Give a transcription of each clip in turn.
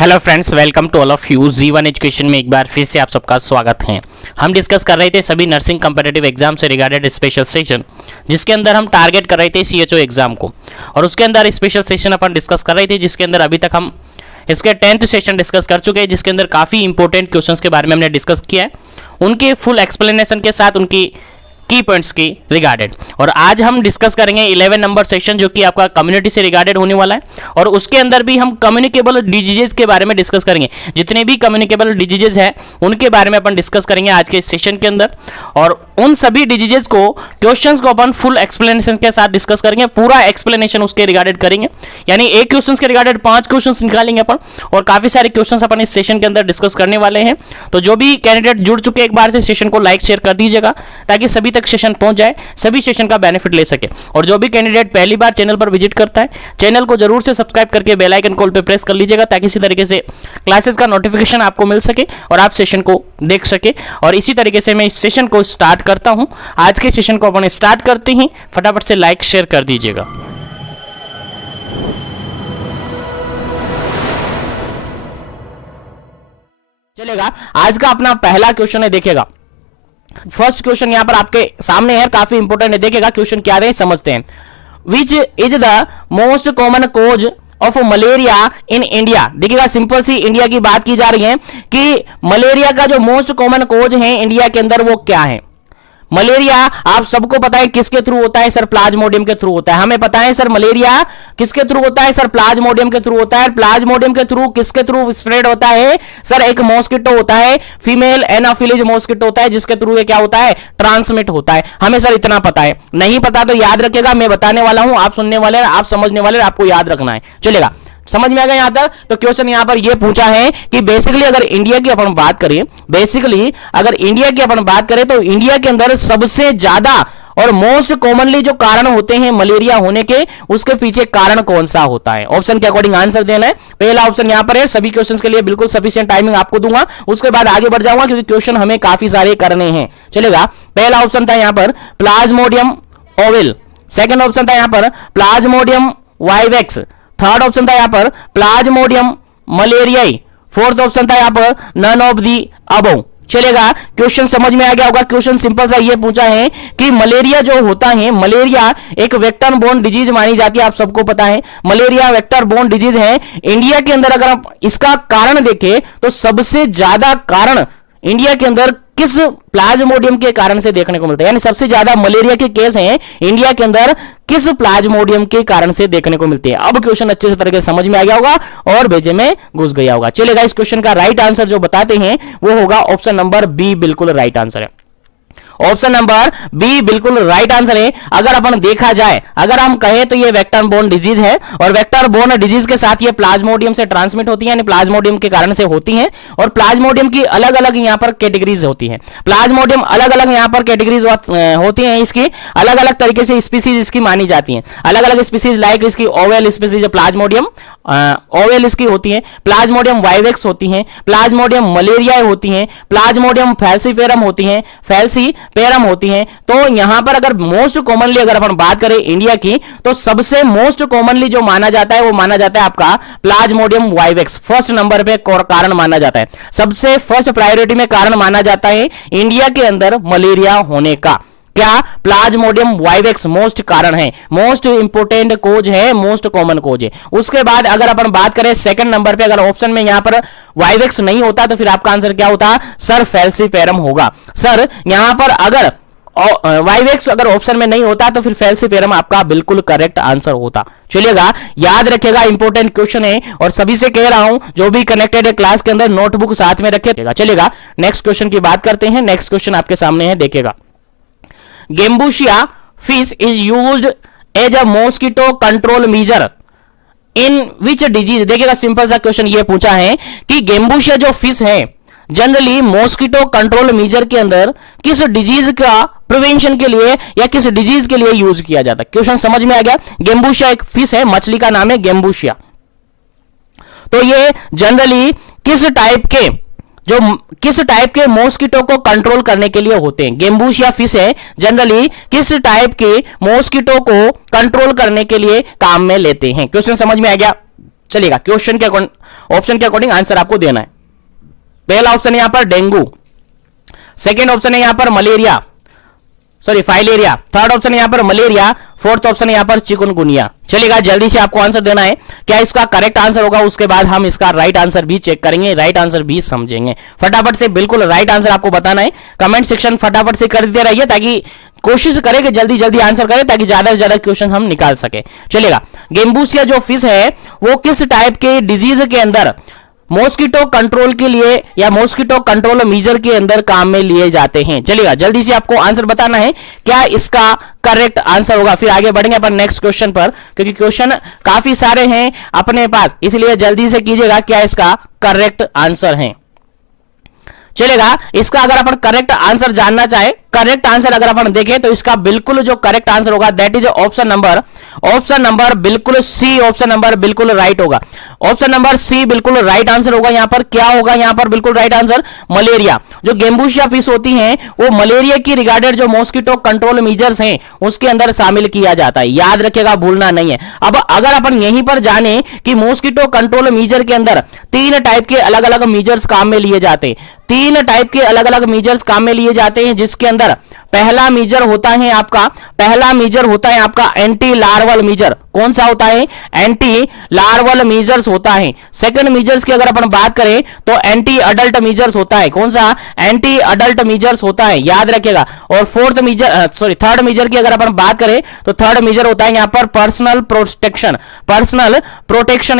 Hello friends, welcome to all of you. G one education में एक बार फिर से आप सबका स्वागत है। हम डिस्कस कर रहे थे सभी नर्सिंग कम्पिटिटिव एग्जाम से रिगार्डेड स्पेशल सेशन, जिसके अंदर हम टारगेट कर रहे थे सीएचओ एग्जाम को, और उसके अंदर स्पेशल सेशन अपन डिस्कस कर रहे थे, जिसके अंदर अभी तक हम इसके 10th सेशन डिस्कस कर चुके हैं, जिसके अंदर काफ़ी इंपॉर्टेंट क्वेश्चंस के बारे में हमने डिस्कस किया है, उनके फुल एक्सप्लेनेशन के साथ उनकी की पॉइंट्स की रिगार्डेड। और आज हम डिस्कस करेंगे 11 नंबर सेक्शन, जो कि आपका कम्युनिटी से रिगार्डेड होने वाला है, और उसके अंदर भी हम कम्युनिकेबल डिजीजेज के बारे में डिस्कस करेंगे। जितने भी कम्युनिकेबल डिजीजेज हैं उनके बारे में अपन डिस्कस करेंगे आज के इस सेशन के अंदर, और उन सभी डिजीजेज को क्वेश्चंस को अपन फुल एक्सप्लेनेशन के साथ डिस्कस करेंगे, पूरा एक्सप्लेनेशन उसके रिगार्डेड करेंगे। यानी एक क्वेश्चन के रिगार्डेड 5 क्वेश्चन निकालेंगे अपन, और काफी सारे क्वेश्चन अपन इस सेशन के अंदर डिस्कस करने वाले हैं। तो जो भी कैंडिडेट जुड़ चुके एक बार से सेशन को लाइक शेयर कर दीजिएगा, ताकि सभी तक सेशन पहुंच जाए, सभी सेशन का बेनिफिट ले सके। और जो भी कैंडिडेट पहली बार चैनल पर विजिट करता है, चैनल को जरूर से सब्सक्राइब करके बेल आइकन कॉल पे प्रेस कर लीजिएगा, ताकि इसी तरीके से क्लासेस का नोटिफिकेशन आपको मिल सके और आप सेशन को देख सके। और इसी तरीके से मैं इस सेशन को स्टार्ट करता हूं। आज के सेशन को अपन स्टार्ट करते ही फटाफट से लाइक शेयर कर दीजिएगा। चलेगा, आज का अपना पहला क्वेश्चन है, देखिएगा फर्स्ट क्वेश्चन यहां पर आपके सामने है, काफी इंपोर्टेंट है। देखिएगा क्वेश्चन क्या है, समझते हैं। Which is the most common cause of malaria in India. देखिएगा सिंपल सी इंडिया की बात की जा रही है कि मलेरिया का जो मोस्ट कॉमन कोज है इंडिया के अंदर वो क्या है। मलेरिया आप सबको पता है किसके थ्रू होता है सर, प्लाज्मोडियम के थ्रू होता है। हमें पता है सर मलेरिया किसके थ्रू होता है सर, प्लाज्मोडियम के थ्रू होता है। प्लाज्मोडियम के थ्रू किसके थ्रू स्प्रेड होता है सर, एक मॉस्किटो होता है, फीमेल एनाफिलीज मॉस्किटो होता है, जिसके थ्रू ये क्या होता है, ट्रांसमिट होता है। हमें सर इतना पता है, नहीं पता तो याद रखिएगा, मैं बताने वाला हूं, आप सुनने वाले, आप समझने वाले, आपको याद रखना है। चलेगा, समझ में आ गया यहां तक। तो क्वेश्चन यहां पर यह पूछा है कि बेसिकली अगर इंडिया की अपन बात करें, बेसिकली अगर इंडिया की अपन बात करें तो इंडिया के अंदर सबसे ज्यादा और मोस्ट कॉमनली जो कारण होते हैं मलेरिया होने के, उसके पीछे कारण कौन सा होता है, ऑप्शन के अकॉर्डिंग आंसर देना है। पहला ऑप्शन यहां पर है, सभी क्वेश्चंस के लिए बिल्कुल सफिशिएंट टाइमिंग आपको दूंगा, उसके बाद आगे बढ़ जाऊंगा क्योंकि क्वेश्चन हमें काफी सारे करने हैं। चलेगा, पहला ऑप्शन था यहां पर प्लाज्मोडियम ओवेल, सेकंड ऑप्शन था यहां पर प्लाज्मोडियम वाइवेक्स, थर्ड ऑप्शन था यहां पर प्लाज्मोडियम मलेरियाई, फोर्थ ऑप्शन था यहां पर नन ऑफ दी अबव। चलेगा, क्वेश्चन समझ में आ गया होगा। क्वेश्चन सिंपल सा ये पूछा है कि मलेरिया जो होता है, मलेरिया एक वेक्टर बोर्न डिजीज मानी जाती है, आप सबको पता है मलेरिया वेक्टर बोर्न डिजीज है। इंडिया के अंदर अगर आप इसका कारण देखें तो सबसे ज्यादा कारण इंडिया के अंदर किस प्लाज्मोडियम के कारण से देखने को मिलता है, यानी सबसे ज्यादा मलेरिया के केस हैं इंडिया के अंदर किस प्लाज्मोडियम के कारण से देखने को मिलते हैं। अब क्वेश्चन अच्छे से तरीके से समझ में आ गया होगा और भेजे में घुस गया होगा। चलेगा, इस क्वेश्चन का राइट आंसर जो बताते हैं वो होगा ऑप्शन नंबर बी, बिल्कुल राइट आंसर है। ऑप्शन नंबर बी बिल्कुल राइट आंसर है। अगर अपन देखा जाए, अगर हम कहें तो ये वेक्टर बोर्न डिजीज है, और वेक्टर बोर्न डिजीज के साथ ये प्लाज्मोडियम से ट्रांसमिट होती है, यानी प्लाज्मोडियम के कारण से होती है। और प्लाज्मोडियम की अलग अलग यहां पर कैटेगरीज होती है, प्लाज्मोडियम अलग अलग यहां पर कैटेगरीज होती हैं, इसकी अलग अलग तरीके से स्पीसीज इसकी मानी जाती हैं, अलग अलग स्पीसीज, लाइक इसकी ओवेल स्पीसीज प्लाज्मोडियम ओवेल इसकी होती है, प्लाज्मोडियम वाइवेक्स होती है, प्लाज्मोडियम मलेरियाई होती है, प्लाज्मोडियम फैल्सीफेरम होती है, फैल्सीफेरम होती है। तो यहां पर अगर मोस्ट कॉमनली अगर अपन बात करें इंडिया की, तो सबसे मोस्ट कॉमनली जो माना जाता है वो माना जाता है आपका प्लाज्मोडियम वाइवेक्स, फर्स्ट नंबर पे कारण माना जाता है, सबसे फर्स्ट प्रायोरिटी में कारण माना जाता है इंडिया के अंदर मलेरिया होने का। क्या, प्लाज्मोडियम वाइवेक्स मोस्ट कारण है, मोस्ट इंपोर्टेंट कोज है, मोस्ट कॉमन कोज है। उसके बाद अगर अपन बात करें सेकंड नंबर पे, अगर ऑप्शन में यहां पर वाइवेक्स नहीं होता तो फिर आपका आंसर क्या होता सर, फैल्सीफेरम होगा। सर यहां पर अगर वाइवेक्स अगर ऑप्शन में नहीं होता तो फिर फैल्सीफेरम आपका बिल्कुल करेक्ट आंसर होता। चलिएगा, याद रखिएगा, इंपॉर्टेंट क्वेश्चन है और सभी से कह रहा हूं जो भी कनेक्टेड है क्लास के अंदर नोटबुक साथ में रखिएगा। चलिएगा, नेक्स्ट क्वेश्चन की बात करते हैं। नेक्स्ट क्वेश्चन आपके सामने है, देखिएगा। Gambusia fish is used as a mosquito control measure in which disease. देखिएगा, सिंपल सा क्वेश्चन ये पूछा है कि गेम्बुशिया जो फिश है जनरली मॉस्किटो कंट्रोल मेजर के अंदर किस डिजीज का प्रिवेंशन के लिए या किस डिजीज के लिए यूज किया जाता है। क्वेश्चन समझ में आ गया। गेम्बुशिया एक फिश है, मछली का नाम है गेम्बुशिया। तो ये जनरली किस टाइप के मॉस्किटो को कंट्रोल करने के लिए होते हैं। गेम्बुशिया फिश है, जनरली किस टाइप के मॉस्किटो को कंट्रोल करने के लिए काम में लेते हैं। क्वेश्चन समझ में आ गया। चलेगा, क्वेश्चन के ऑप्शन के अकॉर्डिंग आंसर आपको देना है। पहला ऑप्शन है यहां पर डेंगू, सेकेंड ऑप्शन है यहां पर malaria, sorry filaria, third option है यहां पर मलेरिया, फोर्थ ऑप्शन है यहां पर चिकुनगुनिया। चलेगा, जल्दी से आपको आंसर देना है, क्या इसका करेक्ट आंसर होगा, उसके बाद हम इसका राइट आंसर भी चेक करेंगे, राइट आंसर भी समझेंगे। फटाफट से बिल्कुल राइट आंसर आपको बताना है, कमेंट सेक्शन फटाफट से कर देते रहिए ताकि कोशिश करें कि जल्दी जल्दी आंसर करें ताकि ज्यादा से ज्यादा क्वेश्चन हम निकाल सके। चलेगा, गेम्बूसिया जो फिश है वो किस टाइप के डिजीज के अंदर मॉस्किटो कंट्रोल के लिए या मॉस्किटो कंट्रोल मीजर के अंदर काम में लिए जाते हैं। चलिएगा, जल्दी से आपको आंसर बताना है, क्या इसका करेक्ट आंसर होगा। फिर आगे बढ़ेंगे अपन नेक्स्ट क्वेश्चन पर, क्योंकि क्वेश्चन काफी सारे हैं अपने पास, इसलिए जल्दी से कीजिएगा क्या इसका करेक्ट आंसर है। चलेगा, इसका अगर अपन करेक्ट आंसर जानना चाहे, करेक्ट आंसर अगर अपन देखें तो इसका बिल्कुल जो करेक्ट आंसर होगा दैट इज ऑप्शन नंबर बिल्कुल सी, ऑप्शन नंबर बिल्कुल राइट होगा, ऑप्शन नंबर सी बिल्कुल राइट आंसर होगा। यहां पर क्या होगा, यहां पर बिल्कुल राइट आंसर मलेरिया। जो गेम्बूसिया फिश होती हैं वो मलेरिया की रिगार्डेड जो मॉस्किटो कंट्रोल मेजर्स हैं उसके अंदर शामिल किया जाता है, याद रखिएगा, भूलना नहीं है। अब अगर अपन यहीं पर जाने कि मॉस्किटो कंट्रोल मेजर के अंदर तीन टाइप के अलग अलग मेजर्स काम में लिए जाते हैं, तीन टाइप के अलग अलग मेजर्स काम में लिए जाते हैं, जिसके अंदर पहला मेजर होता है आपका एंटी लार्वल मेजर। कौन सा होता है, एंटी लार्वल मेजर्स होता है। सेकंड मेजर्स की अगर अपन बात करें तो एंटी अडल्ट मेजर्स होता है। कौन सा, एंटी अडल्ट मेजर्स होता है, याद रखिएगा। और थर्ड मेजर की अगर अपन बात करें तो थर्ड मेजर होता है यहां पर पर्सनल प्रोटेक्शन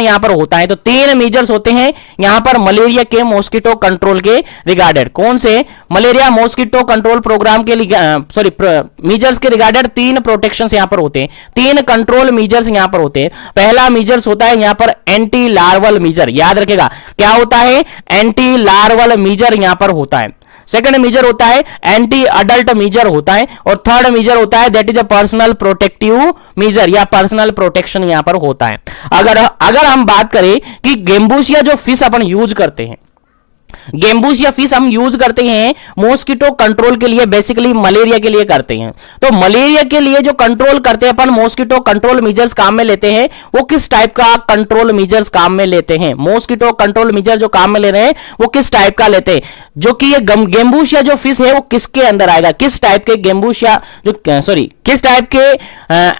यहां पर होता है। तो तीन मेजर्स होते हैं यहां पर मलेरिया के मॉस्किटो कंट्रोल के रिगार्डेड। कौन से, मलेरिया मॉस्किटो कंट्रोल प्रोग्राम के मेजर्स के रिगार्डेड तीन प्रोटेक्शंस यहां पर होते हैं, तीन कंट्रोल मेजर्स यहां पर होते हैं। पहला मेजर्स होता है यहां पर एंटी लार्वल मेजर, याद रखेगा क्या होता है, एंटी लार्वल मेजर यहां पर होता है। सेकंड मेजर होता है एंटी अडल्ट मेजर होता है, और थर्ड मेजर होता है that is a personal protective measure या पर्सनल प्रोटेक्शन यहां पर होता है। अगर हम बात करें कि गेम्बूसिया जो फिश अपन यूज करते हैं, गेम्बूसिया फिश हम यूज करते हैं मॉस्किटो कंट्रोल के लिए, बेसिकली मलेरिया के लिए करते हैं। तो मलेरिया के लिए जो कंट्रोल करते हैं अपन, मॉस्किटो कंट्रोल मेजर्स काम में लेते हैं, वो किस टाइप का कंट्रोल मेजर्स काम में लेते हैं, मॉस्किटो कंट्रोल मेजर जो काम में ले रहे हैं वो किस टाइप का लेते हैं, जो कि ये गेम्बूसिया जो फिश है वो किसके अंदर आएगा, किस टाइप के गेम्बूसिया किस टाइप के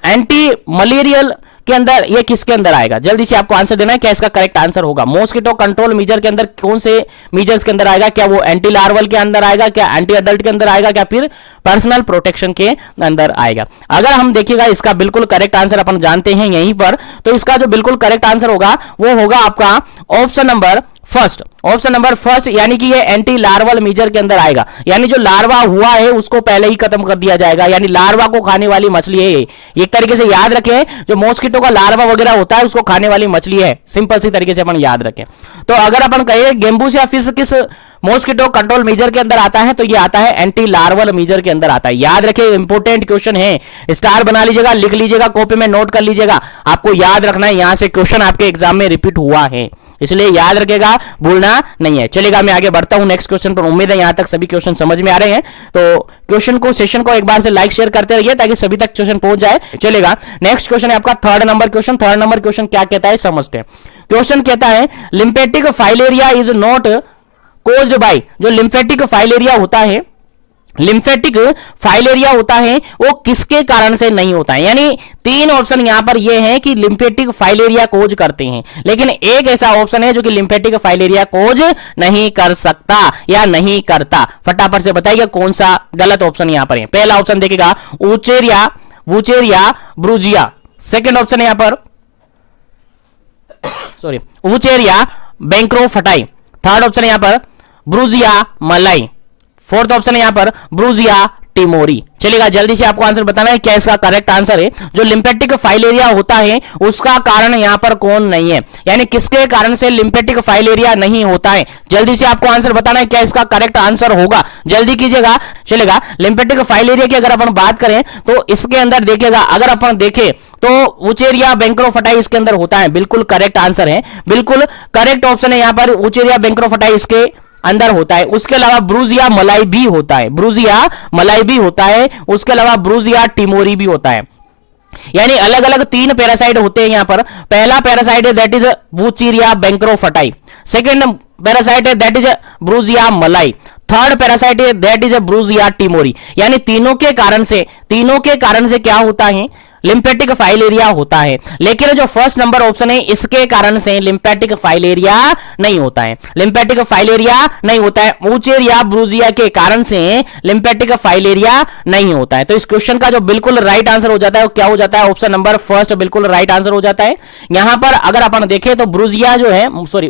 एंटी मलेरियल के अंदर, ये किसके अंदर आएगा। जल्दी से आपको आंसर देना है क्या इसका करेक्ट आंसर होगा। मॉस्किटो कंट्रोल मेजर के अंदर कौन से मेजर्स के अंदर आएगा, क्या वो एंटी लार्वल के अंदर आएगा, क्या एंटी अडल्ट के अंदर आएगा, क्या फिर पर्सनल प्रोटेक्शन के अंदर आएगा। अगर हम देखिएगा इसका बिल्कुल करेक्ट आंसर अपन जानते हैं यहीं पर, तो इसका जो बिल्कुल करेक्ट आंसर होगा वो होगा आपका ऑप्शन नंबर फर्स्ट, यानी कि ये एंटी लार्वल मेजर के अंदर आएगा। यानी जो लार्वा हुआ है उसको पहले ही खत्म कर दिया जाएगा, यानी लार्वा को खाने वाली मछली है ये। एक तरीके से याद रखें, जो मॉस्किटो का लार्वा वगैरह होता है उसको खाने वाली मछली है, सिंपल सी तरीके से अपन याद रखें। तो अगर अपन कहें गेम्बूसिया फिश किस मॉस्किटो कंट्रोल मेजर के अंदर आता है, तो ये आता है एंटी लार्वल मेजर के अंदर आता है। याद रखें, इंपोर्टेंट क्वेश्चन है, स्टार बना लीजिएगा, लिख लीजिएगा, कॉपी में नोट कर लीजिएगा, आपको याद रखना है, यहां से क्वेश्चन आपके एग्जाम में रिपीट हुआ है, इसलिए याद रखेगा, भूलना नहीं है। चलेगा, मैं आगे बढ़ता हूं नेक्स्ट क्वेश्चन पर। उम्मीद है यहां तक सभी क्वेश्चन समझ में आ रहे हैं, तो क्वेश्चन को, सेशन को एक बार से लाइक शेयर करते रहिए ताकि सभी तक क्वेश्चन पहुंच जाए। चलेगा, नेक्स्ट क्वेश्चन है आपका थर्ड नंबर क्वेश्चन क्या कहता है समझते हैं। क्वेश्चन कहता है lymphatic filaria is not caused by, जो लिम्फेटिक फाइलेरिया होता है वो किसके कारण से नहीं होता है। यानी तीन ऑप्शन यहां पर ये हैं कि लिम्फेटिक फाइलेरिया कोज करते हैं, लेकिन एक ऐसा ऑप्शन है जो कि लिम्फेटिक फाइलेरिया कोज नहीं कर सकता या नहीं करता। फटाफट से बताइए कौन सा गलत ऑप्शन यहां पर है। पहला ऑप्शन देखिएगा वुचेरिया ब्रूजिया, सेकंड ऑप्शन यहां पर वुचेरिया बैंक्रोफटाई, थर्ड ऑप्शन यहां पर ब्रूजिया मलाई, फोर्थ ऑप्शन है यहां पर ब्रूजिया टिमोरी। चलेगा, जल्दी से आपको आंसर बताना है क्या इसका करेक्ट आंसर है। जो लिम्फेटिक फाइलेरिया होता है उसका कारण यहां पर कौन नहीं है, यानी किसके कारण से लिम्फेटिक फाइलेरिया नहीं होता है। जल्दी से आपको आंसर बताना है क्या इसका करेक्ट आंसर होगा, जल्दी कीजिएगा। चलेगा, लिम्फेटिक फाइलेरिया की अगर अपन बात करें तो इसके अंदर देखिएगा, अगर अपन देखें तो वुचेरिया बैंक्रोफटाई इसके अंदर होता है, बिल्कुल करेक्ट आंसर है, बिल्कुल करेक्ट ऑप्शन है यहां पर, वुचेरिया बैंक्रोफटाई इसके अंदर होता है। उसके अलावा ब्रूजिया मलाई भी होता है, उसके अलावा ब्रूजिया टिमोरी भी होता है। यानी अलग अलग 3 पैरासाइट होते हैं यहां पर। पहला पैरासाइट है दैट इज वूचेरिया बैंक्रोफटाई, सेकंड पैरासाइट है दैट इज ब्रूजिया मलाई, थर्ड पैरासाइट है दैट इज ब्रूजिया टिमोरी। यानी तीनों के कारण से क्या होता है, लिम्फेटिक फाइलेरिया होता है। लेकिन जो फर्स्ट नंबर ऑप्शन है इसके कारण से लिम्फेटिक फाइलेरिया नहीं होता है, लिम्फेटिक फाइलेरिया नहीं होता है। वूचेरिया ब्रूजिया के कारण से लिम्फेटिक फाइलेरिया नहीं होता है। तो इस क्वेश्चन का जो बिल्कुल राइट आंसर हो जाता है वो क्या हो जाता है, ऑप्शन नंबर फर्स्ट बिल्कुल राइट आंसर हो जाता है। यहां पर अगर अपन देखें तो ब्रूजिया जो है, सॉरी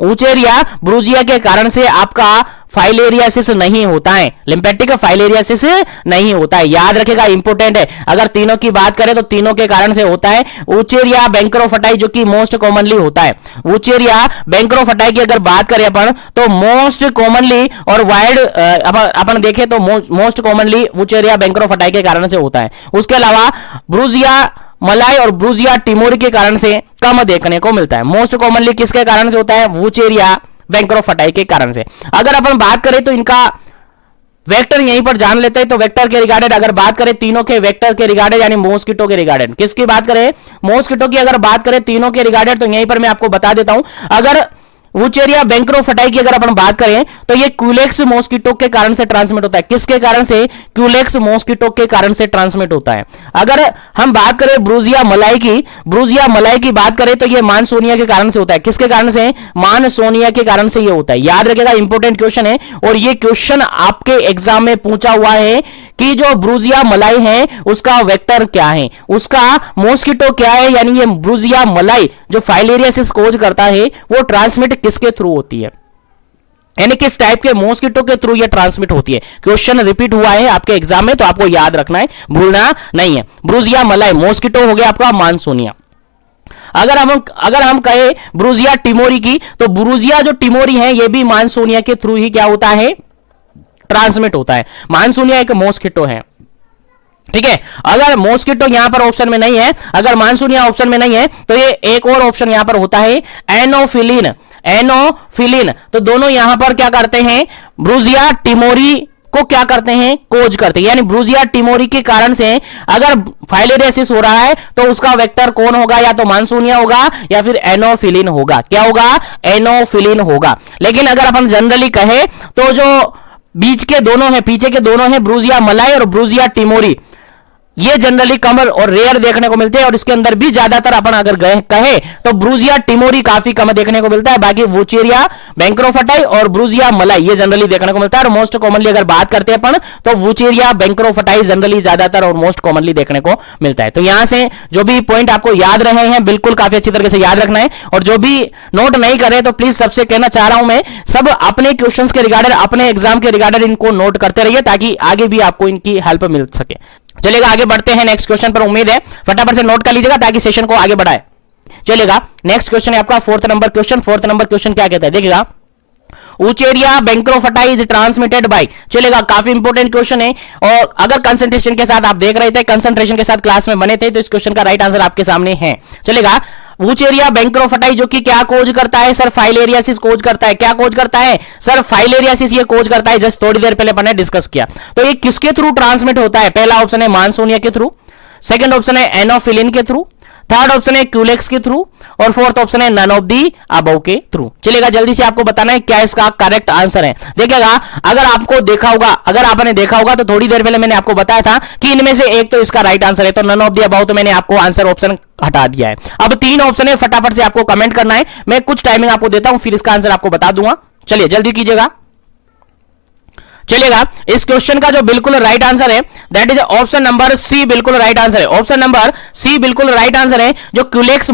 वूचेरिया ब्रूजिया के कारण से आपका फाइलेरियासिस नहीं होता है, लिम्फेटिक फाइलेरियासिस नहीं होता है। याद रखेगा, इंपोर्टेंट है। अगर तीनों की बात करें तो तीनों के कारण से होता है। वूचेरिया बैंक्रोफटाई जो कि मोस्ट कॉमनली होता है, वूचेरिया बैंक्रोफटाई की अगर बात करें अपन तो मोस्ट कॉमनली और वाइड अपन देखें तो मोस्ट कॉमनली वूचेरिया बैंक्रोफटाई के कारण से होता है। उसके अलावा ब्रूजिया मलाई और ब्रूजिया टिमोरी के कारण से कम देखने को मिलता है। मोस्ट कॉमनली किसके कारण से होता है, वूचेरिया बैंक्रोफटाई के कारण से। अगर अपन बात करें तो इनका वेक्टर यहीं पर जान लेते हैं। तो वेक्टर के रिगार्डेड अगर बात करें, तीनों के वेक्टर के रिगार्डेड यानी मॉस्किटो के रिगार्डेड, किसकी बात करें, मॉस्किटो की अगर बात करें तीनों के रिगार्डेड, तो यहीं पर मैं आपको बता देता हूं। अगर वूचेरिया बैंक्रोफटाई की अगर अपन बात करें तो ये क्यूलेक्स मॉस्किटो के कारण से ट्रांसमिट होता है। किसके कारण से, क्यूलेक्स मॉस्किटो के कारण से ट्रांसमिट होता है। अगर हम बात करें ब्रूजिया मलाई की बात करें तो ये मानसोनिया के कारण से होता है। किसके कारण से, मानसोनिया के कारण से ये होता है। याद रखिएगा, इंपॉर्टेंट क्वेश्चन है और ये क्वेश्चन आपके एग्जाम में पूछा हुआ है कि जो ब्रूजिया मलाई है उसका वेक्टर क्या है, उसका मॉस्किटो क्या है। यानी ये ब्रूजिया मलाई जो फाइलेरियासिस कोज करता है वो ट्रांसमिट किसके थ्रू होती है, यानी किस टाइप के मॉस्किटो के थ्रू ये ट्रांसमिट होती है। क्वेश्चन रिपीट हुआ है आपके एग्जाम में, तो आपको याद रखना है, भूलना नहीं है। ब्रूजिया मलाई, मॉस्किटो हो गया आपका मानसोनिया। अगर हम कहे ब्रूजिया टिमोरी की, तो ब्रूजिया जो टिमोरी है ये भी मानसोनिया के थ्रू ही क्या होता है, ट्रांसमिट होता है। मानसोनिया एक मॉस्किटो है, ठीक है। अगर मॉस्किटो यहां पर ऑप्शन में नहीं है, अगर मानसोनिया ऑप्शन में नहीं है, तो ये एक और ऑप्शन यहां पर होता है एनोफिलिन। तो दोनों यहां पर क्या करते हैं, ब्रूजिया टिमोरी को क्या करते हैं, कोज करते हैं। यानी ब्रूजिया टिमोरी के कारण से अगर फाइलेरियासिस हो रहा है तो उसका वेक्टर कौन होगा, या तो मानसोनिया होगा या फिर एनोफिलिन होगा। क्या होगा, एनोफिलिन होगा। लेकिन अगर अपन जनरली कहे तो जो बीच के दोनों है, पीछे के दोनों है, ब्रूजिया मलाई और ब्रूजिया टिमोरी, ये जनरली कम और रेयर देखने को मिलते हैं। और इसके अंदर भी ज्यादातर अपन अगर कहे तो ब्रूजिया टिमोरी काफी कम देखने को मिलता है। बाकी वूचेरिया बैंक्रोफटाई और ब्रूजिया मलाई ये जनरली देखने को मिलता है। और मोस्ट कॉमनली अगर बात करते हैं अपन तो वूचेरिया बैंक्रोफटाई जनरली ज्यादातर और मोस्ट कॉमनली देखने को मिलता है। तो यहां से जो भी पॉइंट आपको याद रहे हैं बिल्कुल काफी अच्छी तरीके से याद रखना है। और जो भी नोट नहीं करे तो प्लीज सबसे कहना चाह रहा हूं मैं, सब अपने क्वेश्चन के रिगार्डेड, अपने एग्जाम के रिगार्डेड इनको नोट करते रहिए ताकि आगे भी आपको इनकी हेल्प मिल सके। चलेगा, आगे बढ़ते हैं नेक्स्ट क्वेश्चन पर। उम्मीद है फटाफट से नोट कर लीजिएगा ताकि सेशन को आगे बढ़ाए। चलेगा, नेक्स्ट क्वेश्चन है आपका फोर्थ नंबर क्वेश्चन क्या कहता है, देखिएगा, वूचेरिया बैंक्रोफटाई इज ट्रांसमिटेड बाय। चलेगा, काफी इंपोर्टेंट क्वेश्चन है। और अगर कंसंट्रेशन के साथ आप देख रहे थे, कंसंट्रेशन के साथ क्लास में बने थे, तो इस क्वेश्चन का राइट आंसर आपके सामने है। चलेगा, वूचेरिया बैंक्रोफटाई जो कि क्या कोज करता है सर, फाइलेरियासिस कोज करता है। क्या कोज करता है सर, फाइलेरियासिस ये कोज करता है। जस्ट थोड़ी देर पहले मैंने डिस्कस किया। तो ये किसके थ्रू ट्रांसमिट होता है, पहला ऑप्शन है मानसोनिया के थ्रू, सेकंड ऑप्शन है एनोफिलिन के थ्रू, थर्ड ऑप्शन है क्यूलेक्स के थ्रू, और फोर्थ ऑप्शन है नन ऑफ दी अबव के थ्रू। चलेगा, जल्दी से आपको बताना है क्या इसका करेक्ट आंसर है। देखिएगा, अगर आपने देखा होगा तो थोड़ी देर पहले मैंने आपको बताया था कि इनमें से एक तो इसका राइट आंसर है। तो नन ऑफ दी अबव तो मैंने आपको आंसर ऑप्शन हटा दिया है। अब 3 ऑप्शन है, फटाफट से आपको कमेंट करना है। मैं कुछ टाइमिंग आपको देता हूं, फिर इसका आंसर आपको बता दूंगा। चलिए जल्दी कीजिएगा। चलेगा, इस क्वेश्चन का जो बिल्कुल राइट आंसर है that is option number C, बिल्कुल राइट आंसर है। ऑप्शन नंबर सी बिल्कुल राइट आंसर है। जो क्यूलेक्स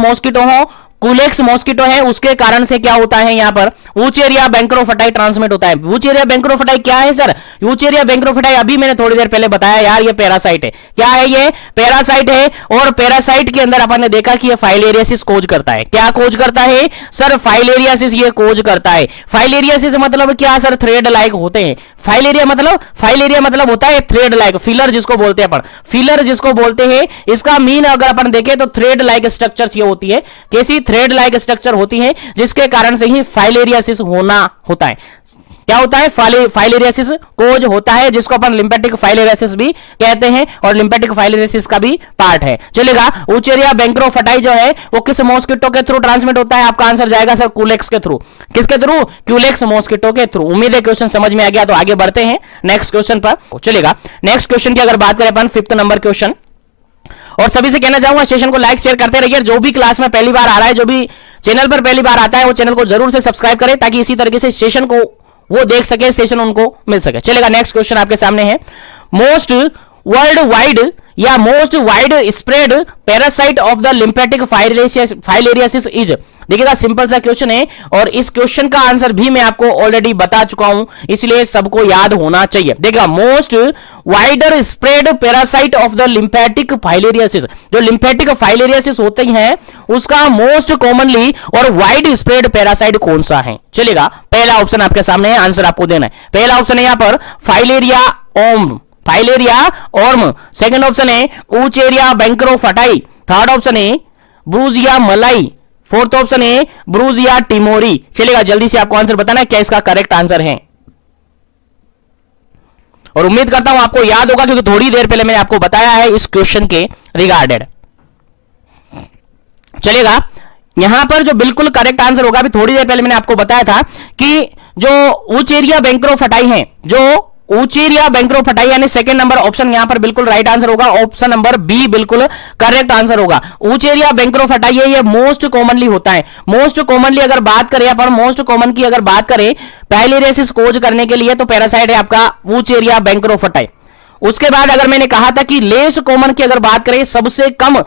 मॉस्किटो है उसके कारण से क्या होता है, यहां पर वूचेरिया बैंक्रोफटाई ट्रांसमिट होता है। वूचेरिया बैंक्रोफटाई क्या है सर, वूचेरिया बैंक्रोफटाई अभी मैंने थोड़ी देर पहले बताया यार, ये पैरासाइट है। क्या है, ये पैरासाइट है। और पैरासाइट के अंदर अपन ने देखा कि ये फाइलेरियासिस कोज करता है। क्या कोज करता है सर, फाइलेरियासिस ये कोज करता है। फाइलेरियासिस मतलब क्या सर, थ्रेड लाइक होते हैं। फाइलेरिया मतलब होता है थ्रेड लाइक, फिलर जिसको बोलते हैं अपन, फिलर जिसको बोलते हैं। इसका मीन अगर अपन देखें तो थ्रेड लाइक स्ट्रक्चर्स ये होती है। कैसी, थ्रेड लाइक स्ट्रक्चर होती है जिसके कारण से ही फाइलेरियासिस होता है। क्या होता है, फाइलेरियासिस कोज होता है, जिसको अपन लिम्फेटिक फाइलेरियासिस भी कहते हैं और लिम्फेटिक फाइलेरियासिस का भी पार्ट है। चलेगा, ऊचेरिया बैंक्रोफटाई जो है वो किस मॉस्किटो के थ्रू ट्रांसमिट होता है? आपका आंसर जाएगा सर क्यूलेक्स के थ्रू। किसके थ्रू? क्यूलेक्स मॉस्किटो के थ्रू। उम्मीद है क्वेश्चन समझ में आ गया, तो आगे बढ़ते हैं नेक्स्ट क्वेश्चन पर। चलेगा, नेक्स्ट क्वेश्चन की अगर बात करें अपन, 5th नंबर क्वेश्चन, और सभी से कहना चाहूंगा सेशन को लाइक शेयर करते रहिए। जो भी क्लास में पहली बार आ रहा है, जो भी चैनल पर पहली बार आता है, वो चैनल को जरूर से सब्सक्राइब करें, ताकि इसी तरीके से सेशन को वो देख सके, सेशन उनको मिल सके। चलेगा, नेक्स्ट क्वेश्चन आपके सामने है, मोस्ट वर्ल्ड वाइड या most wide spread parasite of the lymphatic filariasis is. देखिएगा, सिंपल सा क्वेश्चन है और इस क्वेश्चन का आंसर भी मैं आपको ऑलरेडी बता चुका हूं, इसलिए सबको याद होना चाहिए। देखिएगा, most wider spread parasite of the lymphatic filariasis, जो लिम्फेटिक फाइलेरियासिस होते हैं उसका मोस्ट कॉमनली और वाइड स्प्रेड पैरासाइट कौन सा है? चलेगा, पहला ऑप्शन आपके सामने है, आंसर आपको देना है। पहला ऑप्शन है यहां पर फाइलेरिया ओर्म, फाइलेरिया ओर्म। सेकंड ऑप्शन है ऊचेरिया बैंक्रोफटाई। थर्ड ऑप्शन है ब्रूजिया मलाई। फोर्थ ऑप्शन है ब्रूजिया टिमोरी। चलेगा, जल्दी से आपको आंसर बताना है क्या इसका करेक्ट आंसर है, और उम्मीद करता हूं आपको याद होगा, क्योंकि थोड़ी देर पहले मैंने आपको बताया है इस क्वेश्चन के रिगार्डेड। चलेगा, यहां पर जो बिल्कुल करेक्ट आंसर होगा, अभी थोड़ी देर पहले मैंने आपको बताया था कि जो ऊचेरिया बैंक्रोफटाई है, जो ऊचेरिया बैंक्रोफटाई यानी सेकंड नंबर ऑप्शन यहां पर बिल्कुल राइट आंसर होगा। ऑप्शन नंबर बी बिल्कुल करेक्ट आंसर होगा। ऊचेरिया बैंक्रोफटाई है, ये मोस्ट कॉमनली होता है। मोस्ट कॉमनली अगर बात करें अपन, मोस्ट कॉमन की अगर बात करें फाइलेरियासिस कोज करने के लिए, तो पैरासाइट है आपका ऊचेरिया बैंक्रोफटाई। उसके बाद अगर मैंने कहा था कि लेस कॉमन की अगर बात करें, सबसे कम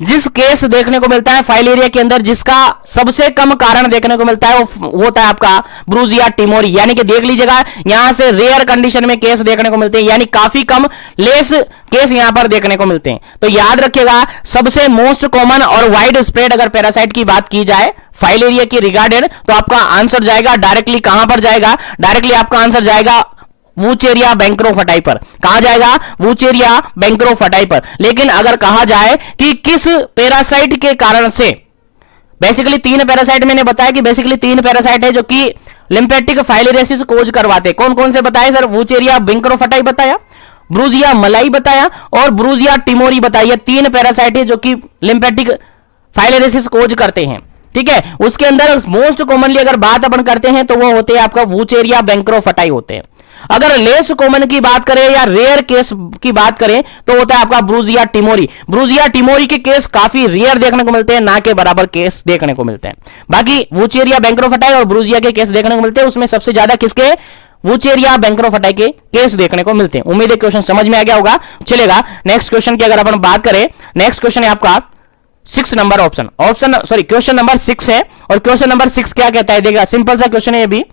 जिस केस देखने को मिलता है फाइलेरिया के अंदर, जिसका सबसे कम कारण देखने को मिलता है, वो होता है आपका ब्रूजिया टिमोरी। यानी कि देख लीजिएगा, यहां से रेयर कंडीशन में केस देखने को मिलते हैं, यानी काफी कम लेस केस यहां पर देखने को मिलते हैं। तो याद रखिएगा, सबसे मोस्ट कॉमन और वाइड स्प्रेड अगर पैरासाइट की बात की जाए फाइलेरिया की रिगार्डेड, तो आपका आंसर जाएगा डायरेक्टली कहां पर जाएगा? डायरेक्टली आपका आंसर जाएगा वूचेरिया बैंक्रोफटाई पर। कहां जाएगा? वूचेरिया बैंक्रोफटाई पर। लेकिन अगर कहा जाए कि किस पैरासाइट के कारण से, बेसिकली 3 पैरासाइट मैंने बताया कि बेसिकली 3 पैरासाइट है जो कि लिम्फेटिक फाइलेरियासिस कोज करवाते। कौन कौन से बताए सर? वूचेरिया बैंक्रोफटाई बताया, ब्रूजिया मलाई बताया और ब्रूजिया टिमोरी बताया। 3 पैरासाइट है जो कि लिम्फेटिक फाइलेरियासिस कोज करते हैं। ठीक है, उसके अंदर मोस्ट कॉमनली अगर बात अपन करते हैं तो वो होते हैं आपका वूचेरिया बैंक्रोफटाई होते हैं। अगर लेस कॉमन की बात करें या रेयर केस की बात करें तो होता है आपका ब्रूजिया टिमोरी। ब्रूजिया टिमोरी के केस काफी रेयर देखने को मिलते हैं, ना के बराबर केस देखने को मिलते हैं। बाकी वूचेरिया बैंक्रोफटाई और ब्रूजिया के केस देखने को मिलते हैं, उसमें सबसे ज्यादा किसके? वूचेरिया बैंक्रोफटाई के केस देखने को मिलते हैं। उम्मीद है क्वेश्चन समझ में आ गया होगा। चलेगा, नेक्स्ट क्वेश्चन की अगर अपन बात करें, नेक्स्ट क्वेश्चन है आपका 6 नंबर क्वेश्चन नंबर 6 है। और क्वेश्चन नंबर 6 क्या कहता है? देखिएगा, सिंपल सा क्वेश्चन है ये भी,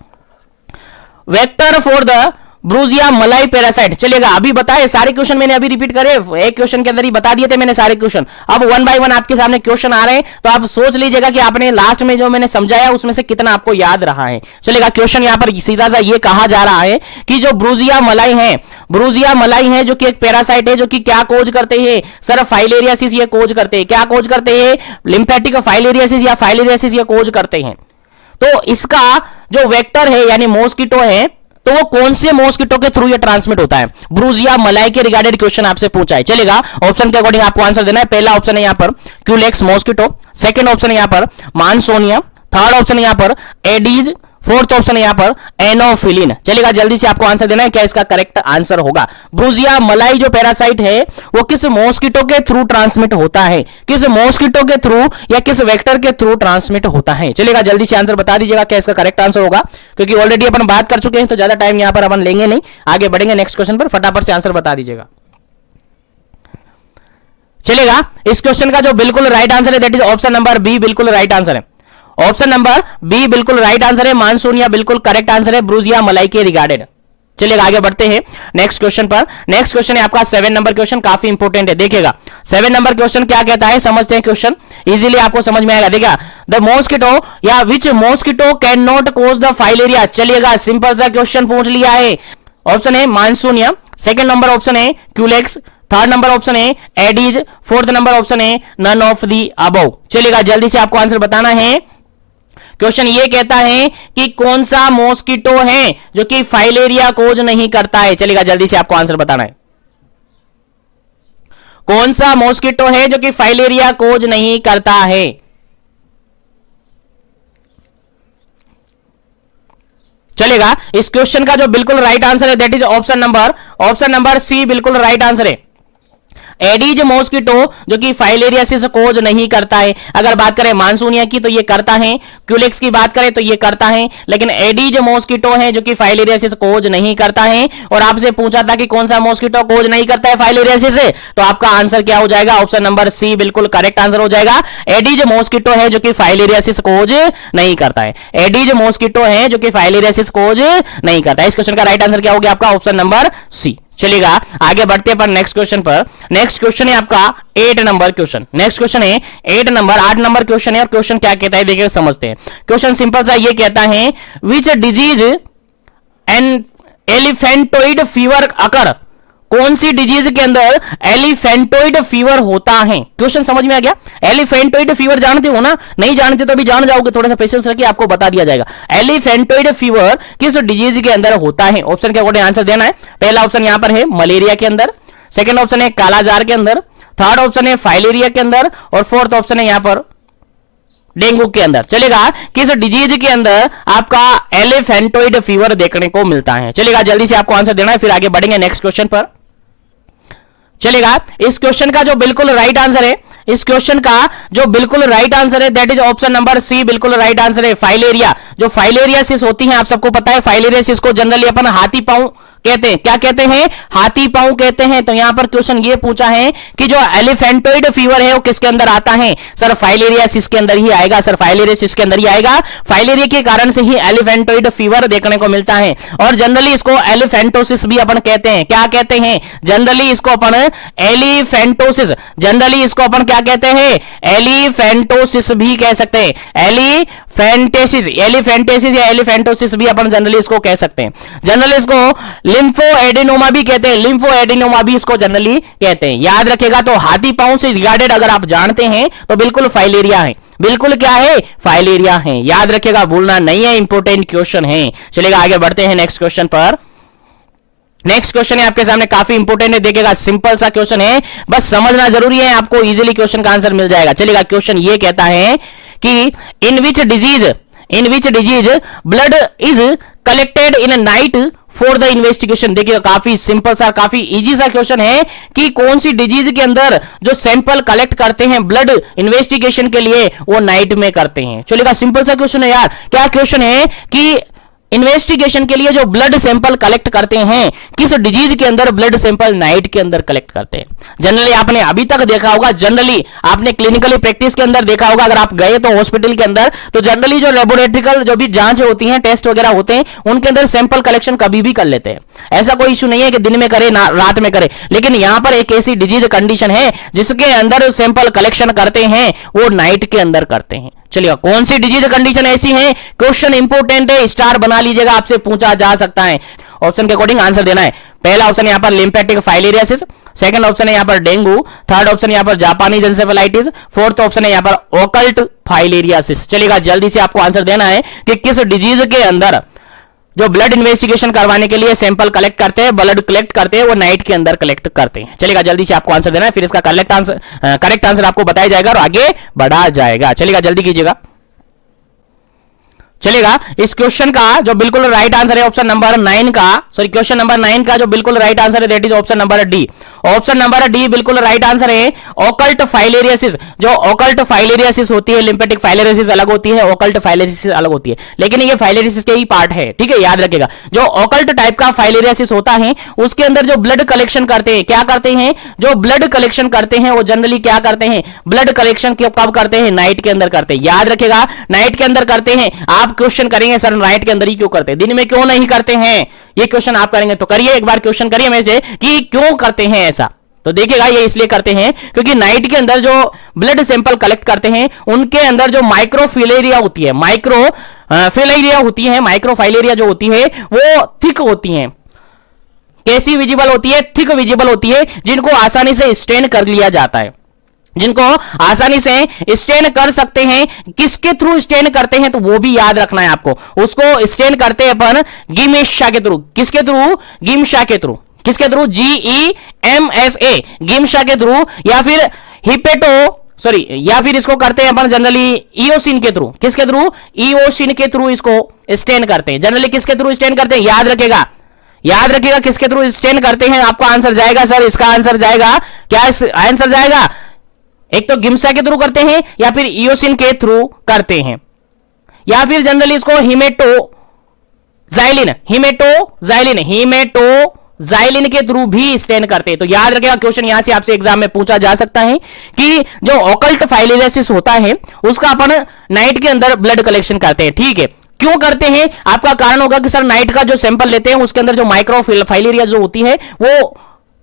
वेक्टर फॉर द ब्रूजिया मलाई पैरासाइट। चलिएगा, अभी बताए सारे क्वेश्चन मैंने अभी रिपीट करे, एक क्वेश्चन के अंदर ही बता दिए थे मैंने सारे क्वेश्चन। अब 1 बाय 1 आपके सामने क्वेश्चन आ रहे हैं, तो आप सोच लीजिएगा कि आपने लास्ट में जो मैंने समझाया उसमें से कितना आपको याद रहा है। चलेगा, क्वेश्चन यहां पर सीधा सा ये कहा जा रहा है कि जो ब्रूजिया मलाई है, ब्रूजिया मलाई है जो कि एक पैरासाइट है, जो कि क्या कोज करते हैं सर? फाइलेरियासिस ये कोज करते हैं। क्या कोज करते हैं? लिम्फेटिक फाइलेरियासिस या फाइलेरियासिस ये कोज करते हैं। तो इसका जो वेक्टर है यानी मॉस्किटो है, तो वो कौन से मॉस्किटो के थ्रू ये ट्रांसमिट होता है? ब्रूजिया मलाई के रिगार्डेड क्वेश्चन आपसे पूछा है। चलेगा, ऑप्शन के अकॉर्डिंग आपको आंसर देना है। पहला ऑप्शन है यहां पर क्यूलेक्स मॉस्किटो, सेकंड ऑप्शन है यहां पर मानसोनिया, थर्ड ऑप्शन है यहां पर एडीज, फोर्थ ऑप्शन है यहां पर एनोफिलिन। चलेगा, जल्दी से आपको आंसर देना है क्या इसका करेक्ट आंसर होगा। ब्रूजिया मलाई जो पैरासाइट है वो किस मॉस्किटो के थ्रू ट्रांसमिट होता है? किस मॉस्किटो के थ्रू या किस वेक्टर के थ्रू ट्रांसमिट होता है? चलेगा, जल्दी से आंसर बता दीजिएगा क्या इसका करेक्ट आंसर होगा, क्योंकि ऑलरेडी अपन बात कर चुके हैं तो ज्यादा टाइम यहां पर अपन लेंगे नहीं, आगे बढ़ेंगे नेक्स्ट क्वेश्चन पर। फटाफट से आंसर बता दीजिएगा। चलेगा, इस क्वेश्चन का जो बिल्कुल राइट आंसर है that is option number B, बिल्कुल राइट आंसर है। ऑप्शन नंबर बी बिल्कुल राइट आंसर है। मानसूनिया बिल्कुल करेक्ट आंसर है ब्रूजिया मलाई के रिगार्डेड। चलिए आगे बढ़ते हैं नेक्स्ट क्वेश्चन पर। नेक्स्ट क्वेश्चन है आपका 7 नंबर क्वेश्चन, काफी इंपॉर्टेंट है। देखिएगा 7 नंबर क्वेश्चन क्या कहता है, समझते हैं क्वेश्चन, इजीली आपको समझ में आएगा। देखिए, द मॉस्किटो या which mosquito can not cause the filaria. चलिएगा, सिंपल सा क्वेश्चन पूछ लिया है। ऑप्शन है मानसूनिया, सेकंड नंबर ऑप्शन है क्यूलेक्स, थर्ड नंबर ऑप्शन है एडीज, फोर्थ नंबर ऑप्शन है नन ऑफ दी अबव। चलिएगा, जल्दी से आपको आंसर बताना है क्वेश्चन ये कहता है कि कौन सा मॉस्किटो है जो कि फाइलेरिया कोज नहीं करता है। चलेगा, जल्दी से आपको आंसर बताना है। कौन सा मॉस्किटो है जो कि फाइलेरिया कोज नहीं करता है? चलेगा, इस क्वेश्चन का जो बिल्कुल राइट आंसर है that is option number C बिल्कुल राइट आंसर है। एडीज मॉस्किटो जो कि फाइलेरियासिस कोज नहीं करता है। अगर बात करें मानसूनिया की तो ये करता है, क्यूलेक्स की बात करें तो ये करता है, लेकिन एडीज मॉस्किटो है जो कि फाइलेरियासिस कोज नहीं करता है। और आपसे पूछा था कि कौन सा मॉस्किटो कोज नहीं करता है फाइलेरियासिस से, तो आपका आंसर क्या हो जाएगा? ऑप्शन नंबर सी बिल्कुल करेक्ट आंसर हो जाएगा। एडीज मॉस्किटो है जो कि फाइलेरियासिस कोज नहीं करता है। एडीज मॉस्किटो है जो कि फाइलेरियासिस कोज नहीं करता है। इस क्वेश्चन का राइट आंसर क्या हो गया आपका? Option number C. चलिएगा, आगे बढ़ते हैं पर नेक्स्ट क्वेश्चन पर। नेक्स्ट क्वेश्चन है आपका 8 नंबर क्वेश्चन। नेक्स्ट क्वेश्चन है 8 नंबर क्वेश्चन है। और क्वेश्चन क्या कहता है देखिए, समझते हैं। क्वेश्चन सिंपल सा ये कहता है, विच डिजीज एन एलिफेंटोइड फीवर अकर। कौन सी डिजीज के अंदर एलिफेंटोइड फीवर होता है? क्वेश्चन समझ में आ गया? एलिफेंटोइड फीवर जानते हो ना? नहीं जानते तो अभी जान जाओगे, थोड़ा सा पेशेंस रखिए, आपको बता दिया जाएगा। एलिफेंटोइड फीवर किस डिजीज के अंदर होता है? ऑप्शन के अकॉर्डिंग आंसर देना है। पहला ऑप्शन यहां पर है मलेरिया के अंदर, सेकंड ऑप्शन है कालाजार के अंदर, थर्ड ऑप्शन है फाइलेरिया के अंदर, और फोर्थ ऑप्शन है यहां पर डेंगू के अंदर। चलेगा, किस डिजीज के अंदर आपका एलिफेंटोइड फीवर देखने को मिलता है? चलेगा, जल्दी से आपको आंसर देना है, फिर आगे बढ़ेंगे नेक्स्ट क्वेश्चन पर। चलेगा, इस क्वेश्चन का जो बिल्कुल राइट आंसर है, इस क्वेश्चन का जो बिल्कुल राइट आंसर है that is option number C बिल्कुल राइट आंसर है। फाइलेरिया, जो फाइलेरियासिस होती है आप सबको पता है, फाइलेरियासिस को जनरली अपन हाथी पांव कहते हैं। क्या कहते हैं? हाथी पांव कहते हैं। तो यहां पर क्वेश्चन ये पूछा है कि जो एलिफेंटोइड फीवर है वो किसके अंदर आता है? सर फाइलेरियासिस के अंदर ही आएगा। सर फाइलेरियासिस के अंदर ही आएगा। फाइलेरिया के कारण से ही एलिफेंटोइड फीवर देखने को मिलता है। और जनरली इसको एलिफेंटोसिस भी अपन कहते हैं। क्या कहते हैं? जनरली इसको अपन एलिफेंटोसिस, जनरली इसको अपन क्या कहते हैं? एलिफेंटोसिस भी कह सकते हैं। एलिफेंटेसिस या एलिफेंटोसिस भी अपन जनरली इसको कह सकते हैं। जनरली इसको लिम्फोएडिनोमा भी कहते हैं। लिम्फोएडिनोमा भी इसको जनरली कहते हैं। याद रखेगा, तो हाथी पांव से रिगार्डेड अगर आप जानते हैं तो बिल्कुल फाइलेरिया है। बिल्कुल क्या है? फाइलेरिया है। याद रखेगा, भूलना नहीं है, इंपॉर्टेंट क्वेश्चन है। चलेगा, आगे बढ़ते हैं नेक्स्ट क्वेश्चन पर। नेक्स्ट क्वेश्चन है आपके सामने, काफी इंपॉर्टेंट है, देखिएगा सिंपल सा क्वेश्चन है, बस समझना जरूरी है, आपको इजीली क्वेश्चन का आंसर मिल जाएगा। चलेगा, क्वेश्चन ये कहता है कि in which disease blood is collected in night for the investigation. देखिए काफी सिंपल सा, काफी इजी सा क्वेश्चन है कि कौन सी डिजीज के अंदर जो सैंपल कलेक्ट करते हैं ब्लड इन्वेस्टिगेशन के लिए वो नाइट में करते हैं। चलेगा, सिंपल सा क्वेश्चन है यार। क्या क्वेश्चन है कि इन्वेस्टिगेशन के लिए जो ब्लड सैंपल कलेक्ट करते हैं, किस डिजीज के अंदर ब्लड सैंपल नाइट के अंदर कलेक्ट करते हैं? जनरली आपने अभी तक देखा होगा, जनरली आपने क्लिनिकली प्रैक्टिस के अंदर देखा होगा, अगर आप गए तो हॉस्पिटल के अंदर, तो जनरली जो लेबोरेटरिकल जो भी जांच होती है, टेस्ट वगैरह होते हैं, उनके अंदर सैंपल कलेक्शन कभी भी कर लेते हैं। ऐसा कोई इशू नहीं है कि दिन में करे ना रात में करे, लेकिन यहां पर एक ऐसी डिजीज कंडीशन है जिसके अंदर सैंपल कलेक्शन करते हैं वो नाइट के अंदर करते हैं। चलिए, कौन सी डिजीज कंडीशन ऐसी है? क्वेश्चन इंपोर्टेंट है, स्टार बना लीजिएगा, आपसे पूछा जा सकता है। ऑप्शन के अकॉर्डिंग आंसर देना है। पहला ऑप्शन यहां पर लिम्फेटिक फाइलेरियासिस, सेकंड ऑप्शन है यहां पर डेंगू, थर्ड ऑप्शन यहां पर जापानीज एन्सेफेलाइटिस, फोर्थ ऑप्शन है यहां पर ओकल्ट फाइलेरियासिस। चलिएगा, जल्दी से आपको आंसर देना है कि किस डिजीज के अंदर जो ब्लड इन्वेस्टिगेशन करवाने के लिए सैंपल कलेक्ट करते हैं, ब्लड कलेक्ट करते हैं, वो नाइट के अंदर कलेक्ट करते हैं। चलेगा, जल्दी से आपको आंसर देना है, फिर इसका करेक्ट आंसर आपको बताया जाएगा और आगे बढ़ा जाएगा। चलेगा, जल्दी कीजिएगा। चलेगा, इस क्वेश्चन का जो बिल्कुल राइट आंसर है ऑप्शन नंबर 9 का, सॉरी क्वेश्चन नंबर 9 का जो बिल्कुल राइट आंसर है that is option number D. Option number D बिल्कुल राइट आंसर है। ओकल्ट फाइलेरियासिस, जो ओकल्ट फाइलेरियासिस होती है, लिम्फेटिक फाइलेरियासिस अलग होती है, ओकल्ट फाइलेरियासिस अलग होती है, लेकिन ये फाइलेरियासिस के ही पार्ट है। ठीक है, याद रखेगा, जो ओकल्ट टाइप का फाइलेरियासिस होता है उसके अंदर जो ब्लड कलेक्शन करते हैं, क्या करते हैं? जो ब्लड कलेक्शन करते हैं वो जनरली क्या करते हैं? ब्लड कलेक्शन कब करते हैं? नाइट के अंदर करते हैं। याद रखेगा, नाइट के अंदर करते हैं। आप क्वेश्चन करेंगे सर नाइट के अंदर ही क्यों करते हैं, दिन में क्यों नहीं करते हैं? ये क्वेश्चन आप करेंगे तो करिए, एक बार क्वेश्चन करिए मेरे से कि क्यों करते हैं ऐसा। तो देखिएगा, ये इसलिए करते हैं क्योंकि नाइट के अंदर जो ब्लड सैंपल कलेक्ट करते हैं उनके अंदर जो माइक्रोफिलेरिया होती है, माइक्रोफिलेरिया होती है, माइक्रोफाइलेरिया जो होती है वो थिक होती है। कैसी विजिबल होती है? थिक विजिबल होती है, जिनको आसानी से स्टेन कर लिया जाता है। जिनको आसानी से स्टेन कर सकते हैं। किसके थ्रू स्टेन करते हैं तो वो भी याद रखना है आपको। उसको स्टेन करते हैं अपन गिमशा के थ्रू। किसके थ्रू? गिमशा के थ्रू। किसके थ्रू? GEMSA, गिमशा के थ्रू, या फिर या फिर इसको करते हैं अपन जनरली ईओसिन के थ्रू। किसके थ्रू? ईओसिन के थ्रू इसको स्टेन करते हैं। जनरली किसके थ्रू स्टेन करते हैं? याद रखेगा, याद रखिएगा किसके थ्रू स्टेन करते हैं। आपका आंसर जाएगा सर, इसका आंसर जाएगा क्या? आंसर जाएगा एक तो गिमशा के थ्रू करते हैं या फिर ईओसिन के थ्रू करते हैं, या फिर जनरली इसको हिमेटोजाइलिन के थ्रू भी स्टेन करते हैं। तो याद रखिएगा क्वेश्चन यहां से आपसे एग्जाम में पूछा जा सकता है कि जो ऑकल्ट फाइलेरियासिस होता है उसका अपन नाइट के अंदर ब्लड कलेक्शन करते हैं। ठीक है, क्यों करते हैं? आपका कारण होगा कि सर नाइट का जो सैंपल लेते हैं उसके अंदर जो माइक्रोफाइलेरिया जो होती है वो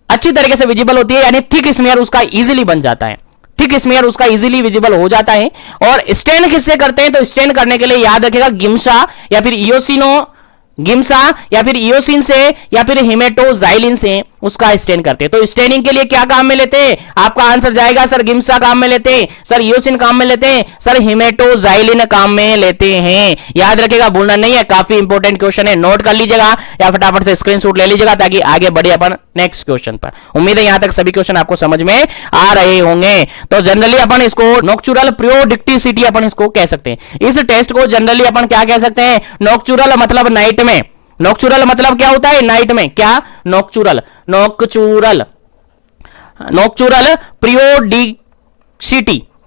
अच्छी तरीके से विजिबल होती है, यानी थिक स्मीयर उसका इजीली बन जाता है, थिक स्मीयर उसका इजीली विजिबल हो जाता है। और स्टेन किससे करते हैं? तो स्टेन करने के लिए याद रखेगा गिमशा या फिर ईओसिन से या फिर हिमेटोजाइलिन से उसका स्टेन करते हैं। तो स्टेनिंग के लिए क्या काम में लेते हैं? आपका आंसर जाएगा सर गिमशा काम में लेते हैं, सर ईओसिन काम में लेते हैं, सर हिमेटोजाइलिन काम में लेते हैं। याद रखेगा, भूलना नहीं है, काफी इंपॉर्टेंट क्वेश्चन है, नोट कर लीजिएगा या फटाफट से स्क्रीनशॉट ले लीजिएगा ताकि आगे बढ़े अपन नेक्स्ट क्वेश्चन पर। उम्मीद है यहां तक सभी क्वेश्चन आपको समझ में आ रहे होंगे। तो जनरली अपन इसको नॉक्चुरल प्रियोडिक्टिसिटी अपन इसको कह सकते हैं। इस टेस्ट को जनरली अपन क्या कह सकते हैं? नॉक्चुरल मतलब नाइट में। नॉक्चुरल मतलब क्या होता है? नाइट में। क्या? नॉक्चुरल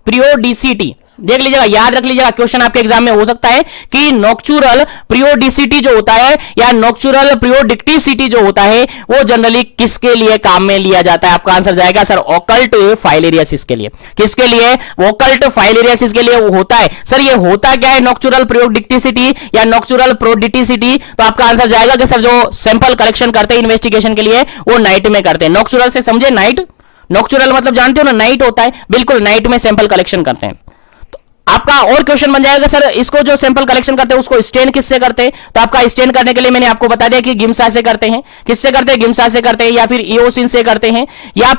प्रियोडिसिटी देख लीजिएगा, याद रख लीजिएगा, क्वेश्चन आपके एग्जाम में हो सकता है कि नॉक्चुरल प्रियोडिसिटी जो होता है या नॉक्चुरल प्रियोडिक्टिसिटी जो होता है वो जनरली किसके लिए काम में लिया जाता है? आपका आंसर जाएगा सर ऑकल्ट फाइलेरियासिस के लिए। किसके लिए? ऑकल्ट फाइलेरियासिस के लिए वो होता है। सर ये होता क्या है नॉक्चुरल प्रियोडिक्टिसिटी या नॉक्चुरल प्रोडिटिसिटी? तो आपका आंसर जाएगा कि सर जो सैंपल कलेक्शन करते हैं इन्वेस्टिगेशन के लिए वो नाइट में करते हैं। नॉक्चुरल से समझे, नाइट, नॉक्चुरल मतलब जानते हो ना, नाइट होता है, बिल्कुल नाइट में सैंपल कलेक्शन करते हैं। आपका और क्वेश्चन बन जाएगा सर इसको जो सैंपल कलेक्शन करते हैं उसको स्टेन किससे करते हैं? तो आपका स्टेन करने के लिए मैंने आपको बता दिया कि गिमशा से करते हैं। किससे करते हैं? गिमशा से करते हैं, या फिर ईओसिन से करते हैं, या